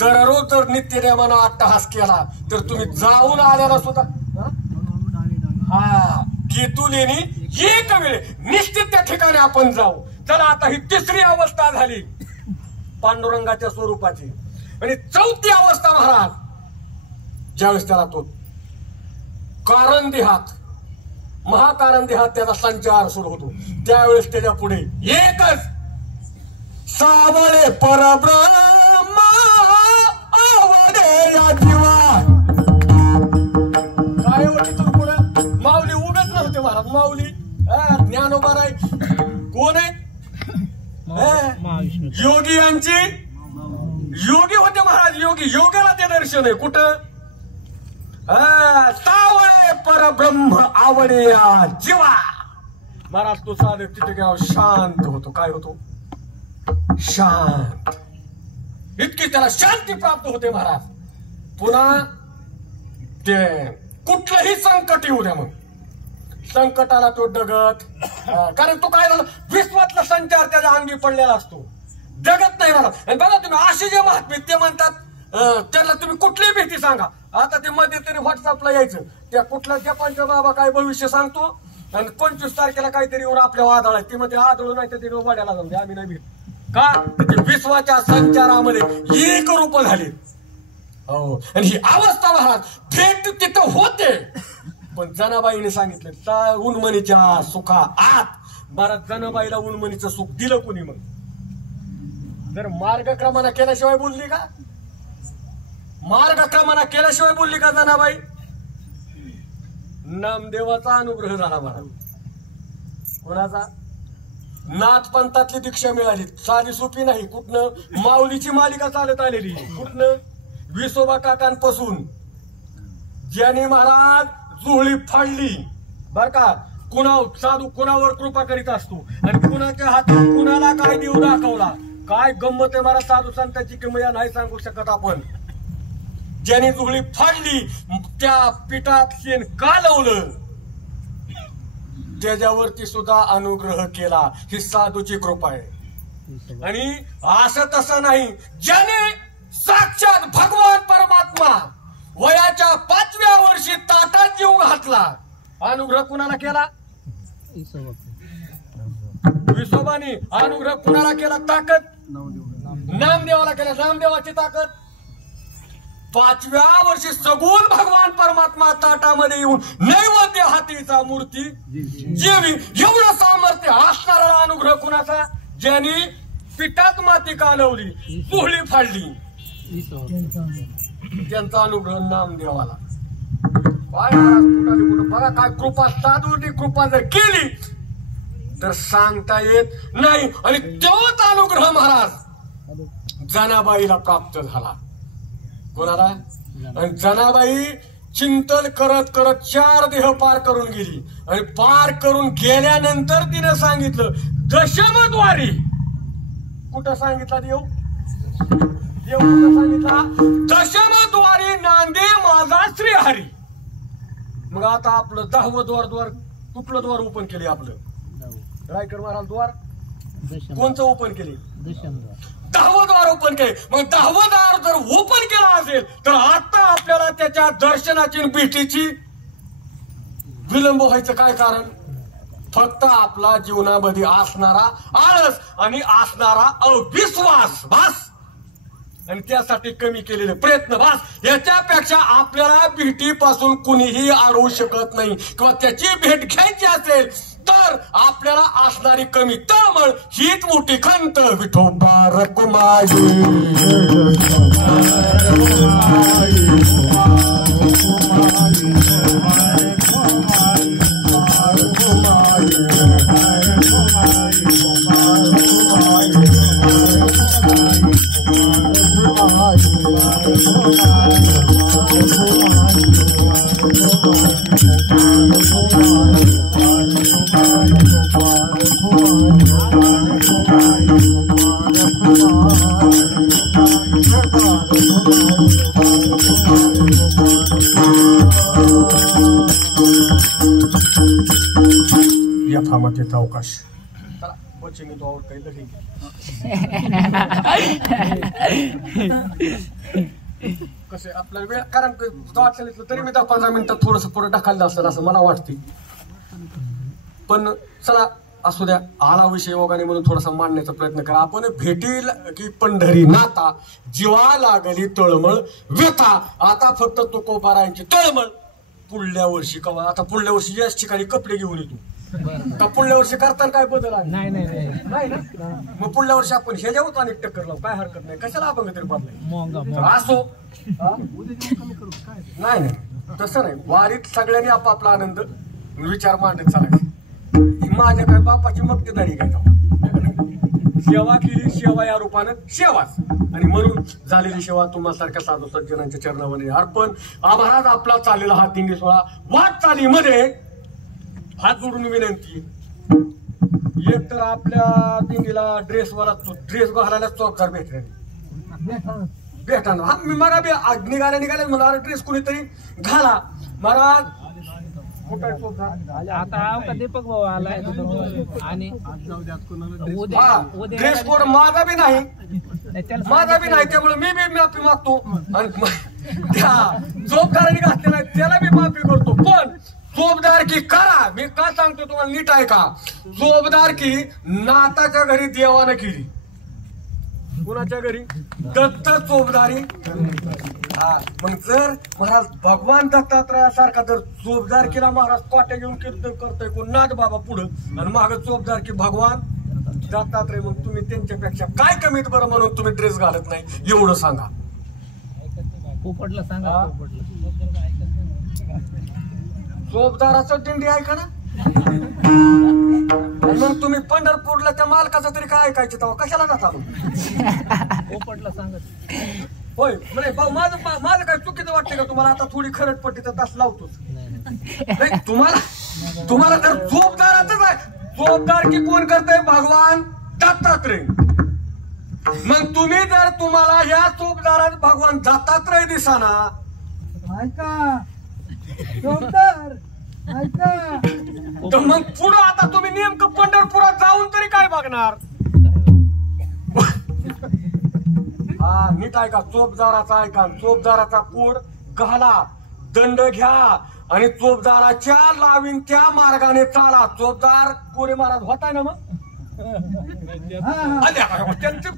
दररोज जर नित्यनेमानं अट्टहास केला तर तुम्ही जाऊन आल्याला सुद्धा हा केतुलेनी एक वेळ निश्चित त्या ठिकाणी आपण जाऊ. चला आता ही तिसरी अवस्था झाली पांडुरंगाच्या स्वरूपाची. आणि चौथी अवस्था महाराज ज्यावेळेस त्याला तो कारण देहात महाकारण देहात त्याचा संचार सुरू होतो त्यावेळेस त्याच्या पुढे एकच सावळे परब्रह्म आवडे या जीवा. काय होती तू पुढे माऊली उगत नव्हते महाराज. माऊली ज्ञानोबा नाही कोण आहे? योगी यांची योगी होते महाराज. योगी योग्याला ते दर्शन आहे कुठं? सावळे परब्रह्म आवडया जीवा. महाराज तो साधक तिथे गेला शांत होतो. काय होतो? शांत. इतकी त्याला शांती प्राप्त होते महाराज. पुन्हा ते कुठलंही संकट येऊ द्या, मग संकटाला तो डगत, कारण तो काय झालं, विश्वातला संचार त्याच्या अंगी पडलेला असतो, डगत नाही मला. आणि बघा तुम्ही असे जे महात्मे ते म्हणतात, त्याला तुम्ही कुठलीही भीती सांगा. आता ते मध्ये तरी व्हॉट्सअपला यायचं, त्या कुठला जपानचा बाबा काय भविष्य सांगतो आणि 25 तारखेला काहीतरी येऊन आपल्या वादळ आहे, ते मध्ये आदळू नाही तर ते वाड्याला जाऊन आम्ही नाही भीत. का? ते विश्वाच्या संचारामध्ये एक रूप झाले. हो, आणि ही अवस्था महाराज भेट तिथं होते. पण जनाबाईने सांगितलं उन्मनीच्या सुखा आत. महाराज जनाबाईला उन्मनीचं सुख दिलं कोणी? मग जर मार्गक्रमणा केल्याशिवाय बोलली का? मार्गक्रमणा केल्याशिवाय बोलली का जनाबाई? नामदेवाचा अनुग्रह झाला महाराज. कोणाचा? नाथपंथातली दीक्षा मिळाली, साधी सोपी नाही. कुठनं? माऊलीची मालिका चालत आलेली. कुठनं? विसोबा काकांपासून. ज्याने महाराज जुळी फाडली बर का. कुणा साधू कुणावर कृपा करीत असतो आणि कुणाच्या हातून कुणाला काय देऊ दाखवला. काय गंमत आहे महाराज, साधू संतांची किमया नाही सांगू शकत आपण. ज्याने जुळी फाडली त्या पिठात शेण कालवलं, त्याच्यावरती सुद्धा अनुग्रह केला. ही साधूची कृपा आहे. आणि असं तसं नाही, ज्याने साक्षात भगवान परमात्मा वयाच्या 5व्या वर्षी ताटात जीव घातला, अनुग्रह कुणाला केला? विसोबानी. अनुग्रह कुणाला केला? ताकद नामदेवाला केला. नामदेवाची ताकद. 5व्या वर्षी सगुण भगवान परमात्मा ताटामध्ये येऊन नैवेद्य हातीचा मूर्ती जेवी. एवढं सामर्थ्य असणारा अनुग्रह कुणाचा? ज्यांनी पिठात माती कालवली, पोहळी फाडली, त्यांचा अनुग्रह नामदेवाला. बघा काय कृपा. साधूची कृपा जर केली तर सांगता येत नाही. आणि तेव्हाच अनुग्रह महाराज जनाबाईला प्राप्त झाला. कोणाला? आणि जनाबाई चिंतन करत करत 4 देह पार करून गेली. आणि पार करून गेल्यानंतर तिने सांगितलं दशमद्वारी. कुठं सांगितला देव? देव कुठं सांगितला? दशमद्वारी नांदे माझा श्रीहरी. मग आता आपलं 10वं द्वार कुठलं द्वार ओपन केले? आपलं रायकर महाराज द्वार कोणचं ओपन केले? 10वं द्वार ओपन केले. मग 10वं द्वार जर ओपन केलं असेल तर आता आपल्याला त्याच्या दर्शनाची भेटीची विलंब व्हायचं काय कारण? फक्त आपला जीवनामध्ये असणारा आळस आणि असणारा अविश्वास भास आणि त्यासाठी कमी केलेले प्रयत्न भास. याच्यापेक्षा आपल्याला भेटीपासून कुणीही अडवू शकत नाही. किंवा त्याची भेट घ्यायची असेल तर आपल्याला असणारी कमी तळमळ हीच मोठी खंत. विठोबा रकुमाई यथामतीचा अवकाश. चला कोचिंग तो और काही लगेंगे. कसे आपल्याला वेळ, कारण सांगितलं तरी मी 10-15 मिनिटात थोडस पुढे ढकललं असेल असं मला वाटते. पण चला असू द्या, आला विषय योगाने म्हणून थोडासा मांडण्याचा प्रयत्न करा. आपण भेटील की पंढरी नाता, जीवा लागली तळमळ व्यथा. आता फक्त तुकोबारायांची तळमळ. पुढल्या वर्षी कवा? आता पुढल्या वर्षी याच ठिकाणी कपडे घेऊन येतो का? पुढल्या वर्षी करताना काय बदल आहे? नाही ना. मग पुढल्या वर्षी आपण ह्याच्यावर अनेक टक्कर लावू, काय हरकत नाही. कशाला आपण तरी बदलाय असो. नाही तसं नाही. वारीत सगळ्यांनी आपापला आनंद विचार मांडत चालायचे. माझ्या काय बापाची मक्तेदारी काय सेवा केली, सेवा या रूपानं सेवाच. आणि म्हणून झालेली सेवा तुम्हासारख्या साधू सज्जनांच्या चरणामध्ये अर्पण. महाराज आपला चाललेला हा दिंडी सोहळा वाटचालीमध्ये हात जोडून विनंती, एक तर आपल्या दिंडीला ड्रेस घालायला चौकदार भेटणार. हा मी मला निघाले मला ड्रेस कोणीतरी घाला. महाराज आता दीपक भाऊ आलाय आणि ड्रेस कोड माझा बी नाही, त्यामुळे मी बी माफी मागतो. आणि चोपदारांनी घातले नाही त्याला बी माफी करतो. पण चोपदार की करा, मी का सांगतो तुम्हाला नीट आहे का. चोपदार की नाताच्या घरी देवानं केली, कुणाच्या घरी दत्त चोपदारी. हा मग जर महाराज भगवान दत्तात्रयासारखा जर चोपदार केला महाराज कोट्या घेऊन कीर्तन करतोय कोण नाथ बाबा पुढं आणि माग चोपदार की भगवान दत्तात्रय, मग तुम्ही त्यांच्यापेक्षा काय कमीत बरं म्हणून तुम्ही ड्रेस घालत नाही एवढं सांगा. पोपटला सांगा, चोपदाराचं दिंडी ऐका ना. मग तुम्ही पंढरपूरला त्या मालकाचं तरी काय ऐकायचं तेव्हा कशाला जाता मग. पोपटला सांगत होय म्हणजे भाऊ माझं काय चुकीचं वाटतं का तुम्हाला. आता थोडी खरड पडली तर तास लावतोच नाही. तुम्हाला तर चोपदाराच आहे. चोपदार की कोण करतंय भगवान दत्तात्रय. मग तुम्ही जर तुम्हाला या चोपदारात भगवान दत्तात्रय दिसाना ऐका चोपदार ऐका, तर मग पुढं आता तुम्ही नेमकं पंढरपुरात जाऊन तरी काय बघणार. हा नीट ऐका, चोपदाराचा ऐका. चोपदाराचा कोड घाला, दंड घ्या आणि चोपदाराच्या लावीन त्या मार्गाने चाला. चोपदार कोरे महाराज होताय ना मग.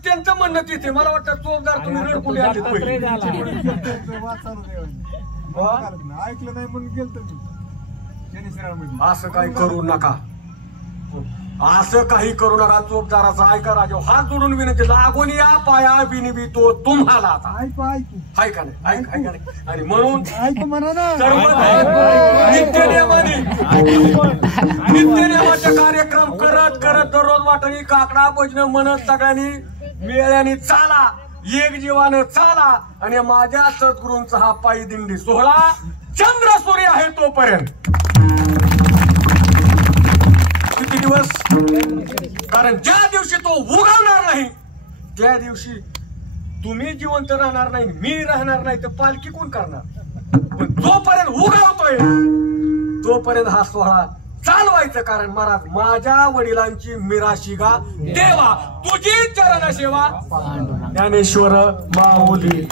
त्यांचं म्हणणं तिथे मला वाटतं चोपदार तुम्ही रडकुंडी आले ऐकलं नाही म्हणून गेलतो मी. असं काही करू नका, असं काही करू नका. चोपदाराचा ऐका राजा, हात जोडून विनंती, लागून या पाया विनिवितो तुम्हाला. आता ऐकू ऐकू ऐका नाही, ऐका नाही. आणि म्हणून ऐकू म्हणा ना. नित्यनेमाचे कार्यक्रम करत करत दररोज वाटणी काकडा भजन म्हणत सगळ्यांनी मेळ्याने चाला, एक जीवानं चाला. आणि माझ्या सद्गुरूंचा हा पायी दिंडी सोहळा चंद्र सूर्य आहे तोपर्यंत. किती दिवस, कारण ज्या दिवशी तो उगवणार नाही त्या दिवशी तुम्ही जिवंत राहणार नाही, मी राहणार नाही, तर पालखी कोण करणार. पण जोपर्यंत उगवतोय तोपर्यंत हा सोहळा चालवायचं. कारण महाराज माझ्या वडिलांची मिराशिगा देवा तुझी चरण सेवा. ज्ञानेश्वर माऊली